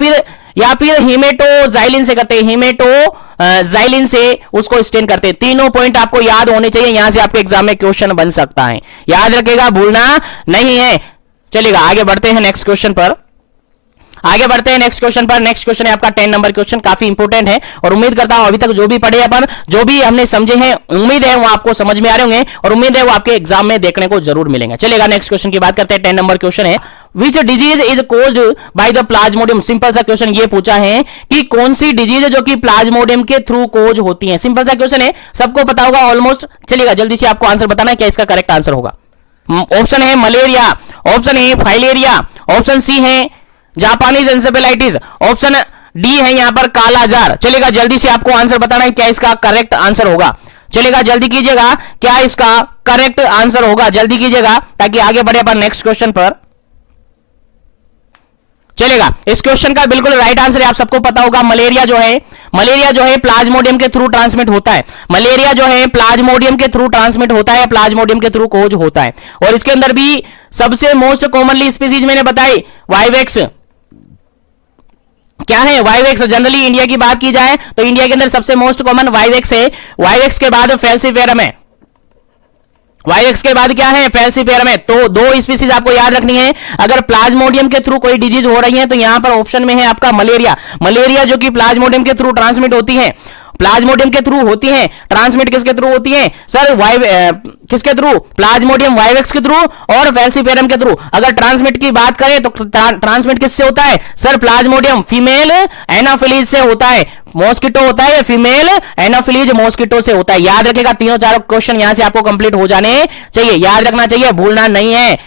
फिर हिमेटोजाइलिन से करते हैं। हिमेटोजाइलिन से उसको स्टेन करते हैं। तीनों पॉइंट आपको याद होने चाहिए, यहां से आपके एग्जाम में क्वेश्चन बन सकता है। याद रखेगा, भूलना नहीं है। चलिएगा आगे बढ़ते हैं नेक्स्ट क्वेश्चन पर। नेक्स्ट क्वेश्चन है आपका 10 नंबर क्वेश्चन, काफी इंपॉर्टेंट है और उम्मीद करता हूं अभी तक जो भी पढ़े अपन, जो भी हमने समझे हैं, उम्मीद है वो आपको समझ में आ रहे होंगे और उम्मीद है वो आपके एग्जाम में देखने को जरूर मिलेंगे। चलेगा नेक्स्ट क्वेश्चन की बात करते हैं। 10 नंबर क्वेश्चन है, which disease is caused by the Plasmodium. Simple सा क्वेश्चन ये पूछा है कि कौन सी डिजीज है जो कि प्लाज्मोडियम के थ्रू कोज होती है। सिंपल सा क्वेश्चन है, सबको पता होगा ऑलमोस्ट। चलिएगा जल्दी से आपको आंसर बताना है क्या इसका करेक्ट आंसर होगा। ऑप्शन है मलेरिया, ऑप्शन है फाइलेरिया, ऑप्शन सी है जापानीज एन्सेफेलाइटिस, ऑप्शन डी है यहां पर काला जार। चलेगा जल्दी से आपको आंसर बताना है क्या इसका करेक्ट आंसर होगा। चलेगा जल्दी कीजिएगा, क्या इसका करेक्ट आंसर होगा, जल्दी कीजिएगा ताकि आगे बढ़े अपन नेक्स्ट क्वेश्चन पर। चलेगा, इस क्वेश्चन का बिल्कुल राइट आंसर है, आप सबको पता होगा मलेरिया जो है प्लाज्मोडियम के थ्रू ट्रांसमिट होता है। मलेरिया जो है प्लाज्मोडियम के थ्रू ट्रांसमिट होता है, प्लाज्मोडियम के थ्रू कोज होता है। और इसके अंदर भी सबसे मोस्ट कॉमनली स्पीसीज मैंने बताई वाइवेक्स। क्या है? वाइवेक्स। जनरली इंडिया की बात की जाए तो इंडिया के अंदर सबसे मोस्ट कॉमन वाइवेक्स है। वाइवेक्स के बाद फैल्सीफेरम है। वाइवेक्स के बाद क्या है? फैल्सीफेरम है। तो दो स्पीसीज आपको याद रखनी है। अगर प्लाज्मोडियम के थ्रू कोई डिजीज हो रही है तो यहां पर ऑप्शन में है आपका मलेरिया। मलेरिया जो कि प्लाज्मोडियम के थ्रू ट्रांसमिट होती है, प्लाज्मोडियम के थ्रू होती है। ट्रांसमिट किसके थ्रू होती है सर? किसके थ्रू? प्लाज्मोडियम वाइवेक्स के थ्रू और फैल्सीफेरम के थ्रू। अगर ट्रांसमिट की बात करें तो ट्रांसमिट किससे होता है सर? प्लाज्मोडियम फीमेल एनाफिलीज से होता है। मॉस्किटो होता है, फीमेल एनाफिलीज मॉस्किटो से होता है। याद रखेगा, तीनों चारों क्वेश्चन यहां से आपको कंप्लीट हो जाने चाहिए, याद रखना चाहिए, भूलना नहीं है।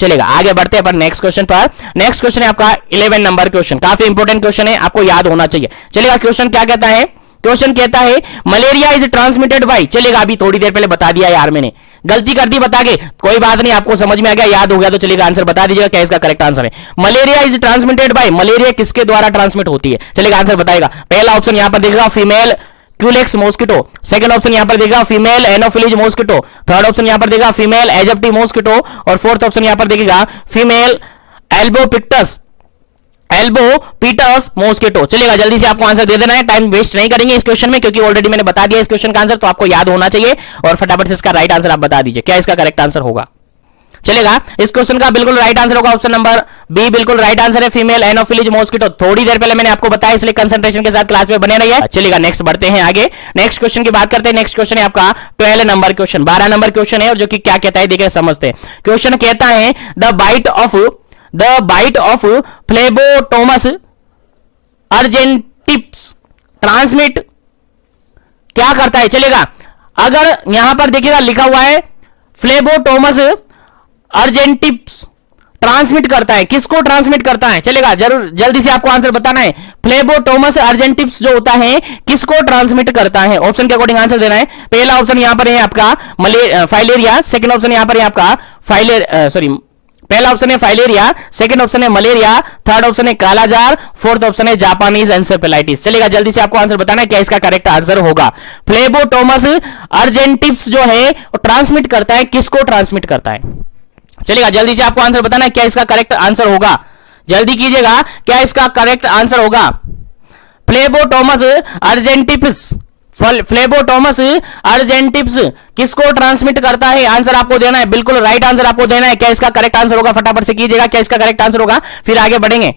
चलेगा आगे बढ़ते हैं अपन नेक्स्ट क्वेश्चन पर। नेक्स्ट क्वेश्चन है आपका 11 नंबर क्वेश्चन, काफी इंपॉर्टेंट क्वेश्चन है, आपको याद होना चाहिए। चलेगा क्वेश्चन क्या कहता है? क्वेश्चन कहता है मलेरिया इज ट्रांसमिटेड बाय। चलेगा अभी थोड़ी देर पहले बता दिया यार, मैंने गलती कर दी बता के, कोई बात नहीं, आपको समझ में आ गया, याद हो गया तो चलेगा आंसर बता दीजिएगा क्या इसका करेक्ट आंसर है। Malaria is transmitted by, malaria किसके द्वारा ट्रांसमिट होती है? चलेगा आंसर बताएगा। पहला ऑप्शन यहां पर देखेगा female Culex mosquito, second option यहां पर देखेगा female Anopheles mosquito, third option यहां पर देखेगा फीमेल एजिप्टी मॉस्किटो और फोर्थ ऑप्शन यहां पर देखेगा female albopictus albo pictus mosquito. चलिएगा जल्दी से आपको आंसर दे देना है, टाइम वेस्ट नहीं करेंगे इस क्वेश्चन में, क्योंकि ऑलरेडी मैंने बता दिया इस क्वेश्चन का आंसर, तो आपको याद होना चाहिए और फटाफट से इसका राइट आंसर आप बता दीजिए, क्या इसका करेक्ट आंसर होगा। चलेगा, इस क्वेश्चन का बिल्कुल राइट आंसर होगा ऑप्शन नंबर बी, बिल्कुल राइट आंसर है, फीमेल एनोफिलीज मॉस्किटो। थोड़ी देर पहले मैंने आपको बताया, इसलिए कंसंट्रेशन के साथ क्लास में बने रहिए। चलिएगा नेक्स्ट बढ़ते हैं आगे, नेक्स्ट क्वेश्चन की बात करते हैं। नेक्स्ट क्वेश्चन है आपका 12 नंबर क्वेश्चन, 12 नंबर क्वेश्चन है, और जो कि क्या कहता है देखिए समझते हैं। क्वेश्चन कहता है the bite of Phlebotomus argentipes transmit क्या करता है। चलेगा, अगर यहां पर देखिएगा लिखा हुआ है फ्लेबोटोमस अर्जेंटिप्स ट्रांसमिट करता है, किसको ट्रांसमिट करता है। चलेगा, जरूर जल्दी से आपको आंसर बताना है। फ्लेबोटोमस अर्जेंटिप्स जो होता है किसको ट्रांसमिट करता है, ऑप्शन के अकॉर्डिंग आंसर देना है। पहला ऑप्शन यहां पर है आपका फाइलेरिया, सेकंड ऑप्शन यहां पर है आपका पहला ऑप्शन है फाइलेरिया, सेकंड ऑप्शन है मलेरिया, थर्ड ऑप्शन है कालाजार, फोर्थ ऑप्शन है जापानीज एन्सेफेलाइटिस। चलेगा, जल्दी से आपको आंसर बताना है क्या इसका करेक्ट आंसर होगा। फ्लेबोटोमस अर्जेंटिप्स जो है ट्रांसमिट करता है, किसको ट्रांसमिट करता है। चलेगा, जल्दी से आपको आंसर बताना है क्या इसका करेक्ट आंसर होगा, जल्दी कीजिएगा, क्या इसका करेक्ट आंसर होगा। फ्लेबोटोमस अर्जेंटिप्स किसको ट्रांसमिट करता है, आंसर आपको देना है, बिल्कुल राइट आंसर आपको देना है। क्या इसका करेक्ट आंसर होगा, फटाफट से कीजिएगा, क्या इसका करेक्ट आंसर होगा, फिर आगे बढ़ेंगे।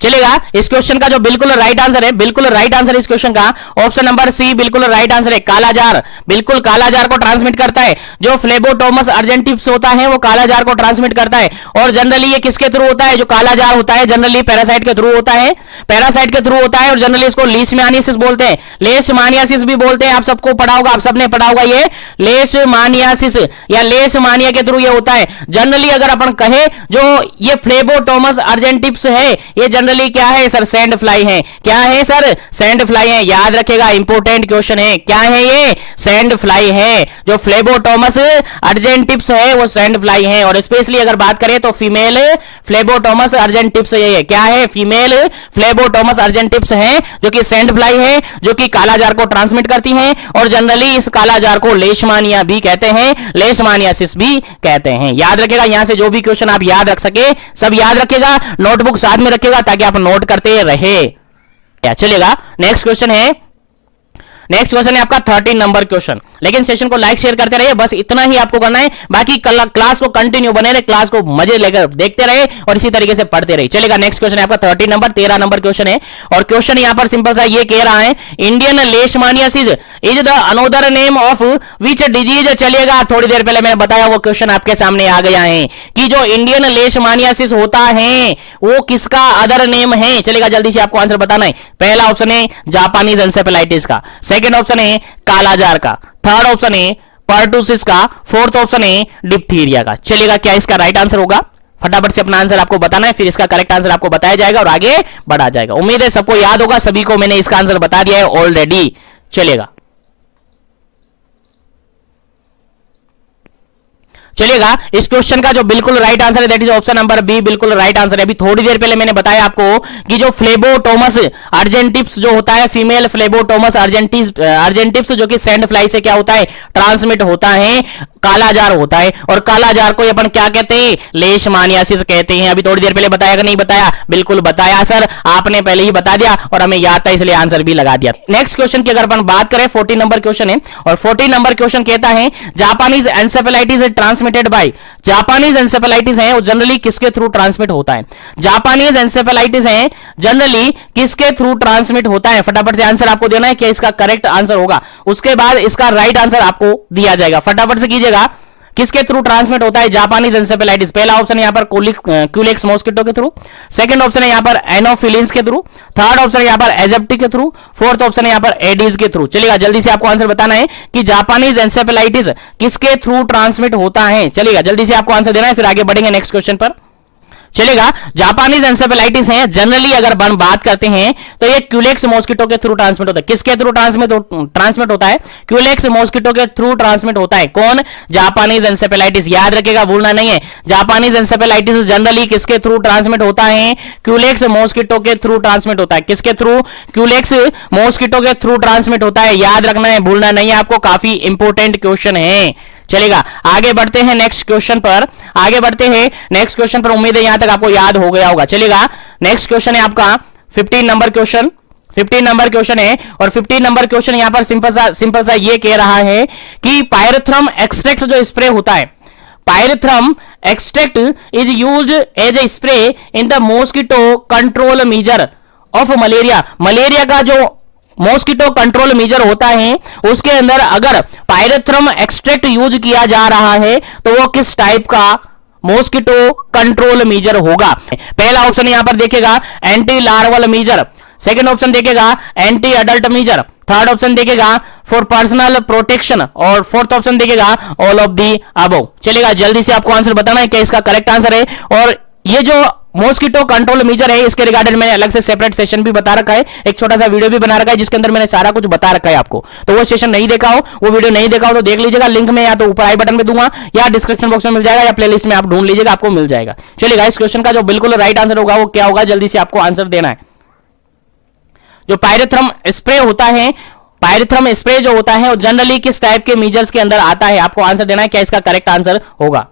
चलेगा, इस क्वेश्चन का जो बिल्कुल राइट आंसर है, बिल्कुल राइट आंसर इस क्वेश्चन का ऑप्शन नंबर सी बिल्कुल राइट आंसर है, कालाजार। बिल्कुल कालाजार को ट्रांसमिट करता है, जो फ्लेबोटोमस अर्जेंटिप्स होता है वो कालाजार को ट्रांसमिट करता है। और जनरली ये किसके थ्रू होता है, जो कालाजार होता है जनरली पैरासाइट के थ्रू होता है, पैरासाइट के थ्रू होता है, और जनरली इसको लीशमानियासिस बोलते हैं, लेशमानियासिस भी बोलते हैं। आप सबको पढ़ा होगा, आप सबने पढ़ा होगा ये लेशमानियासिस या लेशमानिया के थ्रू ये होता है। जनरली अगर अपन कहे जो ये फ्लेबोटोमस अर्जेंटिप्स है, ये जनरली क्या है सर, सैंड फ्लाई है। क्या है सर, सैंड फ्लाई है, याद रखेगा, इंपॉर्टेंट क्वेश्चन है। क्या है ये, सैंड फ्लाई है। जो फ्लेबोटोमस अर्जेंटिप्स है वो सैंड फ्लाई है। और स्पेशली अगर बात करें तो फीमेल फ्लेबोटोमस अर्जेंटिप्स ये क्या है, फीमेल फ्लेबोटोमस अर्जेंटिप्स है, जो कि सैंड फ्लाई है, जो कि कालाजार को ट्रांसमिट करती हैं। और जनरली इस कालाजार को लेशमानिया भी कहते हैं, लेशमानियासिस भी कहते हैं। याद रखेगा, यहां से जो भी क्वेश्चन आप याद रख सके सब याद रखेगा, नोटबुक साथ में रखेगा ताकि आप नोट करते रहे। चलेगा, नेक्स्ट क्वेश्चन है, नेक्स्ट क्वेश्चन है आपका 13 नंबर क्वेश्चन। लेकिन सेशन को लाइक शेयर करते रहिए, बस इतना ही आपको करना है, बाकी क्लास को कंटिन्यू बने रहे, क्लास को मजे लेकर देखते रहे और इसी तरीके से पढ़ते रहे। चलेगा, नेक्स्ट क्वेश्चन है आपका 13 नंबर क्वेश्चन है, और क्वेश्चन यहां पर सिंपल सा ये कह रहा है, Indian leishmaniasis is the another name of which disease. चलेगा, थोड़ी देर पहले मैंने बताया, वो क्वेश्चन आपके सामने आ गया है कि जो इंडियन लेशमानियासिस होता है वो किसका अदर नेम है। चलेगा, जल्दी से आपको आंसर बताना है। पहला ऑप्शन है जापानीज एन्सेफेलाइटिस का, सेकंड ऑप्शन है कालाजार का, थर्ड ऑप्शन है पर्टुसिस का, फोर्थ ऑप्शन है डिप्थीरिया का। चलेगा, क्या इसका राइट आंसर होगा, फटाफट से अपना आंसर आपको बताना है, फिर इसका करेक्ट आंसर आपको बताया जाएगा और आगे बढ़ा जाएगा। उम्मीद है सबको याद होगा, सभी को मैंने इसका आंसर बता दिया है ऑलरेडी। चलेगा, चलिएगा, इस क्वेश्चन का जो बिल्कुल राइट आंसर है that is option number B, बिल्कुल राइट आंसर है। अभी थोड़ी देर पहले मैंने बताया आपको कि जो फ्लेबोटोमस अर्जेंटिप्स जो होता है, फीमेल फ्लेबोटोमस अर्जेंटिप्स जो कि सैंड फ्लाई से क्या होता है, ट्रांसमिट होता है, कालाजार होता है। और कालाजार को अपन क्या कहते हैं, लेशमानियासिस कहते हैं। अभी थोड़ी देर पहले बताया कि नहीं बताया, बिल्कुल बताया सर, आपने पहले ही बता दिया और हमें याद था इसलिए आंसर भी लगा दिया। नेक्स्ट क्वेश्चन की अगर अपन बात करें, 14 नंबर क्वेश्चन है, और 14 नंबर क्वेश्चन कहता है Japanese encephalitis transmitted by, Japanese encephalitis है वो जनरली किसके थ्रू ट्रांसमिट होता है, जापानीज एन्सेफेलाइटिस है जनरली किसके थ्रू ट्रांसमिट होता है। फटाफट से आंसर आपको देना है कि इसका करेक्ट आंसर होगा, उसके बाद इसका राइट आंसर आपको दिया जाएगा। फटाफट से कीजिएगा, किसके थ्रू ट्रांसमिट होता है जापानीज एन्सेफेलाइटिस। पहला ऑप्शन है यहां पर क्यूलेक्स मॉस्किटो के थ्रू, सेकंड ऑप्शन है यहां पर एनोफिलिन्स के थ्रू, थर्ड ऑप्शन है यहां पर एजेप्टी के थ्रू, फोर्थ ऑप्शन है यहां पर एडीज के थ्रू। चलिएगा, जल्दी से आपको आंसर बताना है कि जापानीज एन्सेफेलाइटिस किसके थ्रू ट्रांसमिट होता है। चलिएगा, जल्दी से आपको आंसर देना है, फिर आगे बढ़ेंगे नेक्स्ट क्वेश्चन पर। चलेगा, जापानीज एन्सेफेलाइटिस है जनरली अगर बात करते हैं तो ये क्यूलेक्स मॉस्किटो के थ्रू ट्रांसमिट होता है। किसके थ्रू ट्रांसमिट होता है, क्यूलेक्स मॉस्किटो के थ्रू ट्रांसमिट होता है। कौन, जापानीज एन्सेफेलाइटिस। याद रखेगा, भूलना नहीं है, जापानीज एन्सेफेलाइटिस जनरली किसके थ्रू ट्रांसमिट होता है, क्यूलेक्स मॉस्किटो के थ्रू ट्रांसमिट होता है। किसके थ्रू, क्यूलेक्स मॉस्किटो के थ्रू ट्रांसमिट होता है। याद रखना है, भूलना नहीं है आपको, काफी इंपॉर्टेंट क्वेश्चन है। चलेगा, आगे बढ़ते हैं नेक्स्ट क्वेश्चन पर। आगे बढ़ते हैं नेक्स्ट क्वेश्चन पर। उम्मीद है यहां तक आपको याद हो गया होगा। चलेगा, नेक्स्ट क्वेश्चन है आपका 15 नंबर क्वेश्चन। 15 नंबर क्वेश्चन है और 15 नंबर क्वेश्चन यहां पर सिंपल सा ये कह रहा है कि पायरेथ्रम एक्सट्रैक्ट जो स्प्रे होता है, pyrethrum extract is used as a spray in the mosquito control measure of malaria. Malaria का जो मॉस्किटो कंट्रोल मेजर होता है उसके अंदर अगर पायरेथ्रम एक्सट्रैक्ट यूज किया जा रहा है तो वो किस टाइप का मॉस्किटो कंट्रोल मेजर होगा? पहला ऑप्शन यहां पर देखेगा anti larval measure, second option देखेगा anti adult measure, third option देखेगा फॉर पर्सनल प्रोटेक्शन और फोर्थ ऑप्शन देखेगा ऑल ऑफ दी अबव। चलेगा, जल्दी से आपको आंसर बताना है क्या इसका करेक्ट आंसर है। और ये जो मॉस्किटो कंट्रोल मेजर है इसके रिगार्डेड मैंने अलग से सेपरेट सेशन भी बता रखा है, एक छोटा सा वीडियो भी बना रखा है जिसके अंदर मैंने सारा कुछ बता रखा है आपको। तो वो सेशन नहीं देखा हो, वो वीडियो नहीं देखा हो तो देख लीजिएगा, लिंक में या तो ऊपर आई बटन में दूंगा या डिस्क्रिप्शन बॉक्स में मिल जाएगा या प्लेलिस्ट में आप ढूंढ लीजिएगा, आपको मिल जाएगा। चलिए इस क्वेश्चन का जो बिल्कुल राइट आंसर होगा वो क्या होगा, जल्दी से आपको आंसर देना है। जो पायरेथ्रम स्प्रे होता है, पायरेथ्रम स्प्रे जो होता है वो जनरली किस टाइप के मेजर्स के अंदर आता है, आपको आंसर देना है क्या इसका करेक्ट आंसर होगा।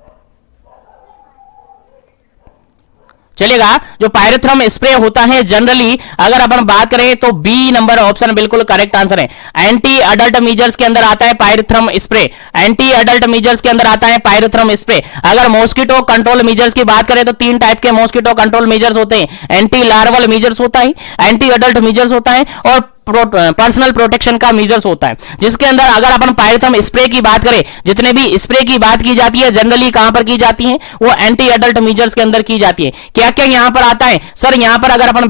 चलेगा, जो पायरेथ्रम स्प्रे होता है जनरली अगर अपन बात करें तो बी नंबर ऑप्शन बिल्कुल करेक्ट आंसर है। एंटी अडल्ट मेजर्स के अंदर आता है pyrethrum spray, anti adult measures के अंदर आता है पायरेथ्रम स्प्रे। अगर मॉस्किटो कंट्रोल मेजर्स की बात करें तो 3 टाइप के मॉस्किटो कंट्रोल मेजर्स होते हैं, एंटी लार्वल मेजर्स होता है, एंटी अडल्ट मेजर्स होता है और पर्सनल प्रोटेक्शन का मेजर्स होता है। जिसके अंदर अगर अपन पायरेथ्रम स्प्रे की बात करें, जितने भी स्प्रे की बात की जाती है जनरली कहां पर की जाती है, वो एंटी अडल्ट मेजर्स के अंदर की जाती है। क्या क्या यहां पर आता है सर? यहां पर अगर अपन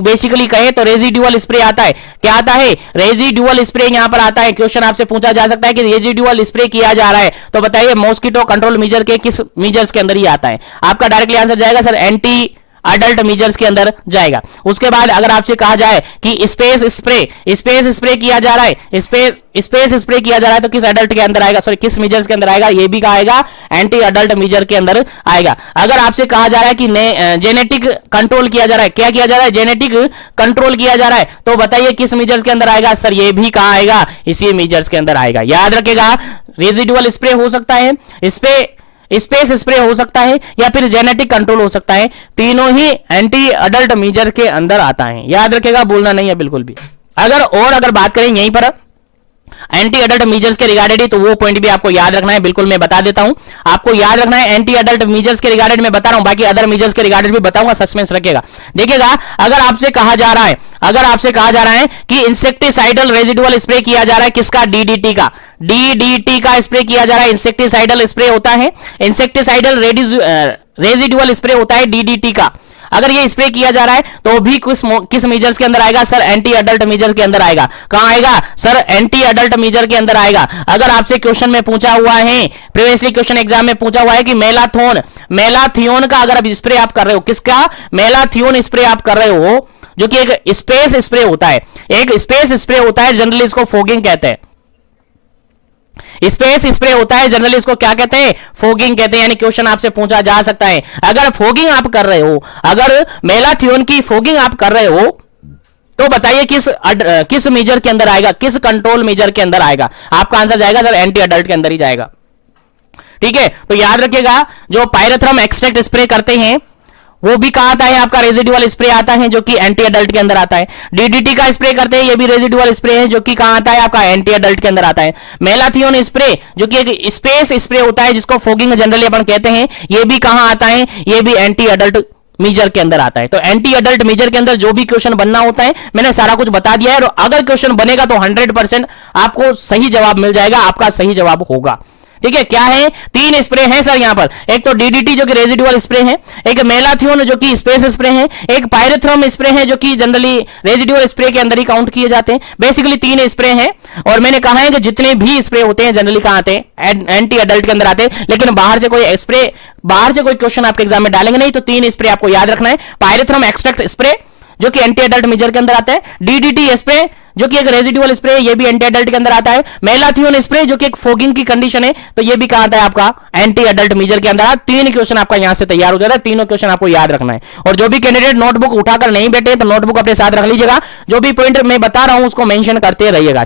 बेसिकली कहें तो रेजिडुअल स्प्रे आता है। क्या आता है? रेजिडुअल स्प्रे यहां पर आता है। क्वेश्चन आपसे पूछा जा सकता है कि रेजिडुअल स्प्रे किया जा रहा है तो बताइए मॉस्किटो कंट्रोल मेजर के किस मेजर्स के अंदर ही आता है? आपका डायरेक्टली आंसर जाएगा सर एंटी अडल्ट मेजर्स के अंदर जाएगा। उसके बाद अगर आपसे कहा जाए कि स्पेस स्प्रे किया जा रहा है, स्पेस स्प्रे किया जा रहा है तो किस अडल्ट के अंदर आएगा, सॉरी किस मेजर्स के अंदर आएगा? ये भी कहा आएगा एंटी अडल्ट मेजर के अंदर आएगा। अगर आपसे कहा जा रहा है कि जेनेटिक कंट्रोल किया जा रहा है, क्या किया जा रहा है? जेनेटिक कंट्रोल किया जा रहा है तो बताइए किस मेजर्स के अंदर आएगा? सर ये भी कहा आएगा इसी मेजर्स के अंदर आएगा। याद रखेगा, रेजिडुअल स्प्रे हो सकता है, स्पेस स्प्रे हो सकता है या फिर जेनेटिक कंट्रोल हो सकता है, तीनों ही एंटी अडल्ट मेजर के अंदर आता है। याद रखेगा, भूलना नहीं है बिल्कुल भी। अगर बात करें यहीं पर एंटी अडल्ट मेजर्स के रिगार्डेड तो वो पॉइंट भी आपको याद रखना है, बिल्कुल मैं बता देता हूं। आपको याद रखना है एंटी अडल्ट मेजर्स के रिगार्डेड मैं बता रहा हूं, बाकी अदर मेजर्स के रिगार्डेड भी बताऊंगा, सस्पेंस रखिएगा। देखिएगा, अगर आपसे कहा जा रहा है कि इंसेक्टिसाइडल रेजिडुअल स्प्रे किया जा रहा है किसका? डीडीटी का स्प्रे किया जा रहा है। इंसेक्टिसाइडल स्प्रे होता है, इंसेक्टिसाइडल रेजिडुअल स्प्रे होता है डीडीटी का। अगर ये स्प्रे किया जा रहा है तो भी किस मेजर्स के अंदर आएगा? सर एंटी अडल्ट मेजर के अंदर आएगा। कहां आएगा? सर एंटी अडल्ट मेजर के अंदर आएगा। अगर आपसे क्वेश्चन में पूछा हुआ है, प्रीवियसली क्वेश्चन एग्जाम में पूछा हुआ है कि मेलाथियोन का अगर आप स्प्रे आप कर रहे हो, किसका? मेलाथियोन स्प्रे आप कर रहे हो, जो कि एक स्पेस स्प्रे होता है, जनरली इसको फोगिंग कहते हैं। स्पेस स्प्रे होता है जनरली इसको क्या कहते हैं? फोगिंग कहते हैं। यानी क्वेश्चन आपसे पूछा जा सकता है, अगर फोगिंग आप कर रहे हो, अगर मेलाथियोन की फोगिंग आप कर रहे हो तो बताइए किस मेजर के अंदर आएगा, किस कंट्रोल मेजर के अंदर आएगा? आपका आंसर जाएगा सर एंटी अडल्ट के अंदर ही जाएगा। ठीक है, तो याद रखिएगा, जो पायरेथ्रम एक्सट्रैक्ट स्प्रे करते हैं वो भी कहां आता है? आपका रेजिडुअल स्प्रे आता है जो कि एंटी अडल्ट के अंदर आता है। डीडीटी का स्प्रे करते हैं, ये भी रेजिडुअल स्प्रे है जो कि कहां आता है? आपका एंटी अडल्ट के अंदर आता है। मेलाथियोन स्प्रे जो कि एक स्पेस स्प्रे होता है जिसको फोगिंग जनरली अपन कहते हैं, ये भी कहां आता है? ये भी एंटी अडल्ट मेजर के अंदर आता है। तो एंटी अडल्ट मेजर के अंदर जो भी क्वेश्चन बनना होता है मैंने सारा कुछ बता दिया है, और अगर क्वेश्चन बनेगा तो 100% आपको सही जवाब मिल जाएगा, आपका सही जवाब होगा। ठीक है, क्या है? 3 स्प्रे हैं सर यहां पर, एक तो डीडीटी जो कि रेजिडुअल स्प्रे है, एक मेलाथियोन जो कि स्पेस स्प्रे है, एक पायरेथ्रम स्प्रे है जो कि जनरली रेजिडुअल स्प्रे के अंदर ही काउंट किए जाते हैं। बेसिकली 3 स्प्रे हैं, और मैंने कहा है कि जितने भी स्प्रे होते हैं जनरली कहां आते हैं? एंटी अडल्ट के अंदर आते हैं। लेकिन बाहर से कोई क्वेश्चन आपके एग्जाम में डालेंगे नहीं, तो 3 स्प्रे आपको याद रखना है। पायरेथ्रम एक्सट्रैक्ट स्प्रे जो कि एंटी अडल्ट मेजर के अंदर आता है, डीडीटी स्प्रे जो कि एक रेजिडुअल स्प्रे है, ये भी एंटी अडल्ट के अंदर आता है, मेलाथियोन स्प्रे जो कि एक फोगिंग की कंडीशन है, तो ये भी कहां आता है? आपका एंटी अडल्ट मेजर के अंदर। 3 क्वेश्चन आपका यहां से तैयार हो जाता है, तीनों क्वेश्चन आपको याद रखना है। और जो भी कैंडिडेट नोटबुक उठाकर नहीं बैठे तो नोटबुक अपने साथ रख लीजिएगा, जो भी पॉइंट मैं बता रहा हूं उसको मेंशन करते रहिएगा।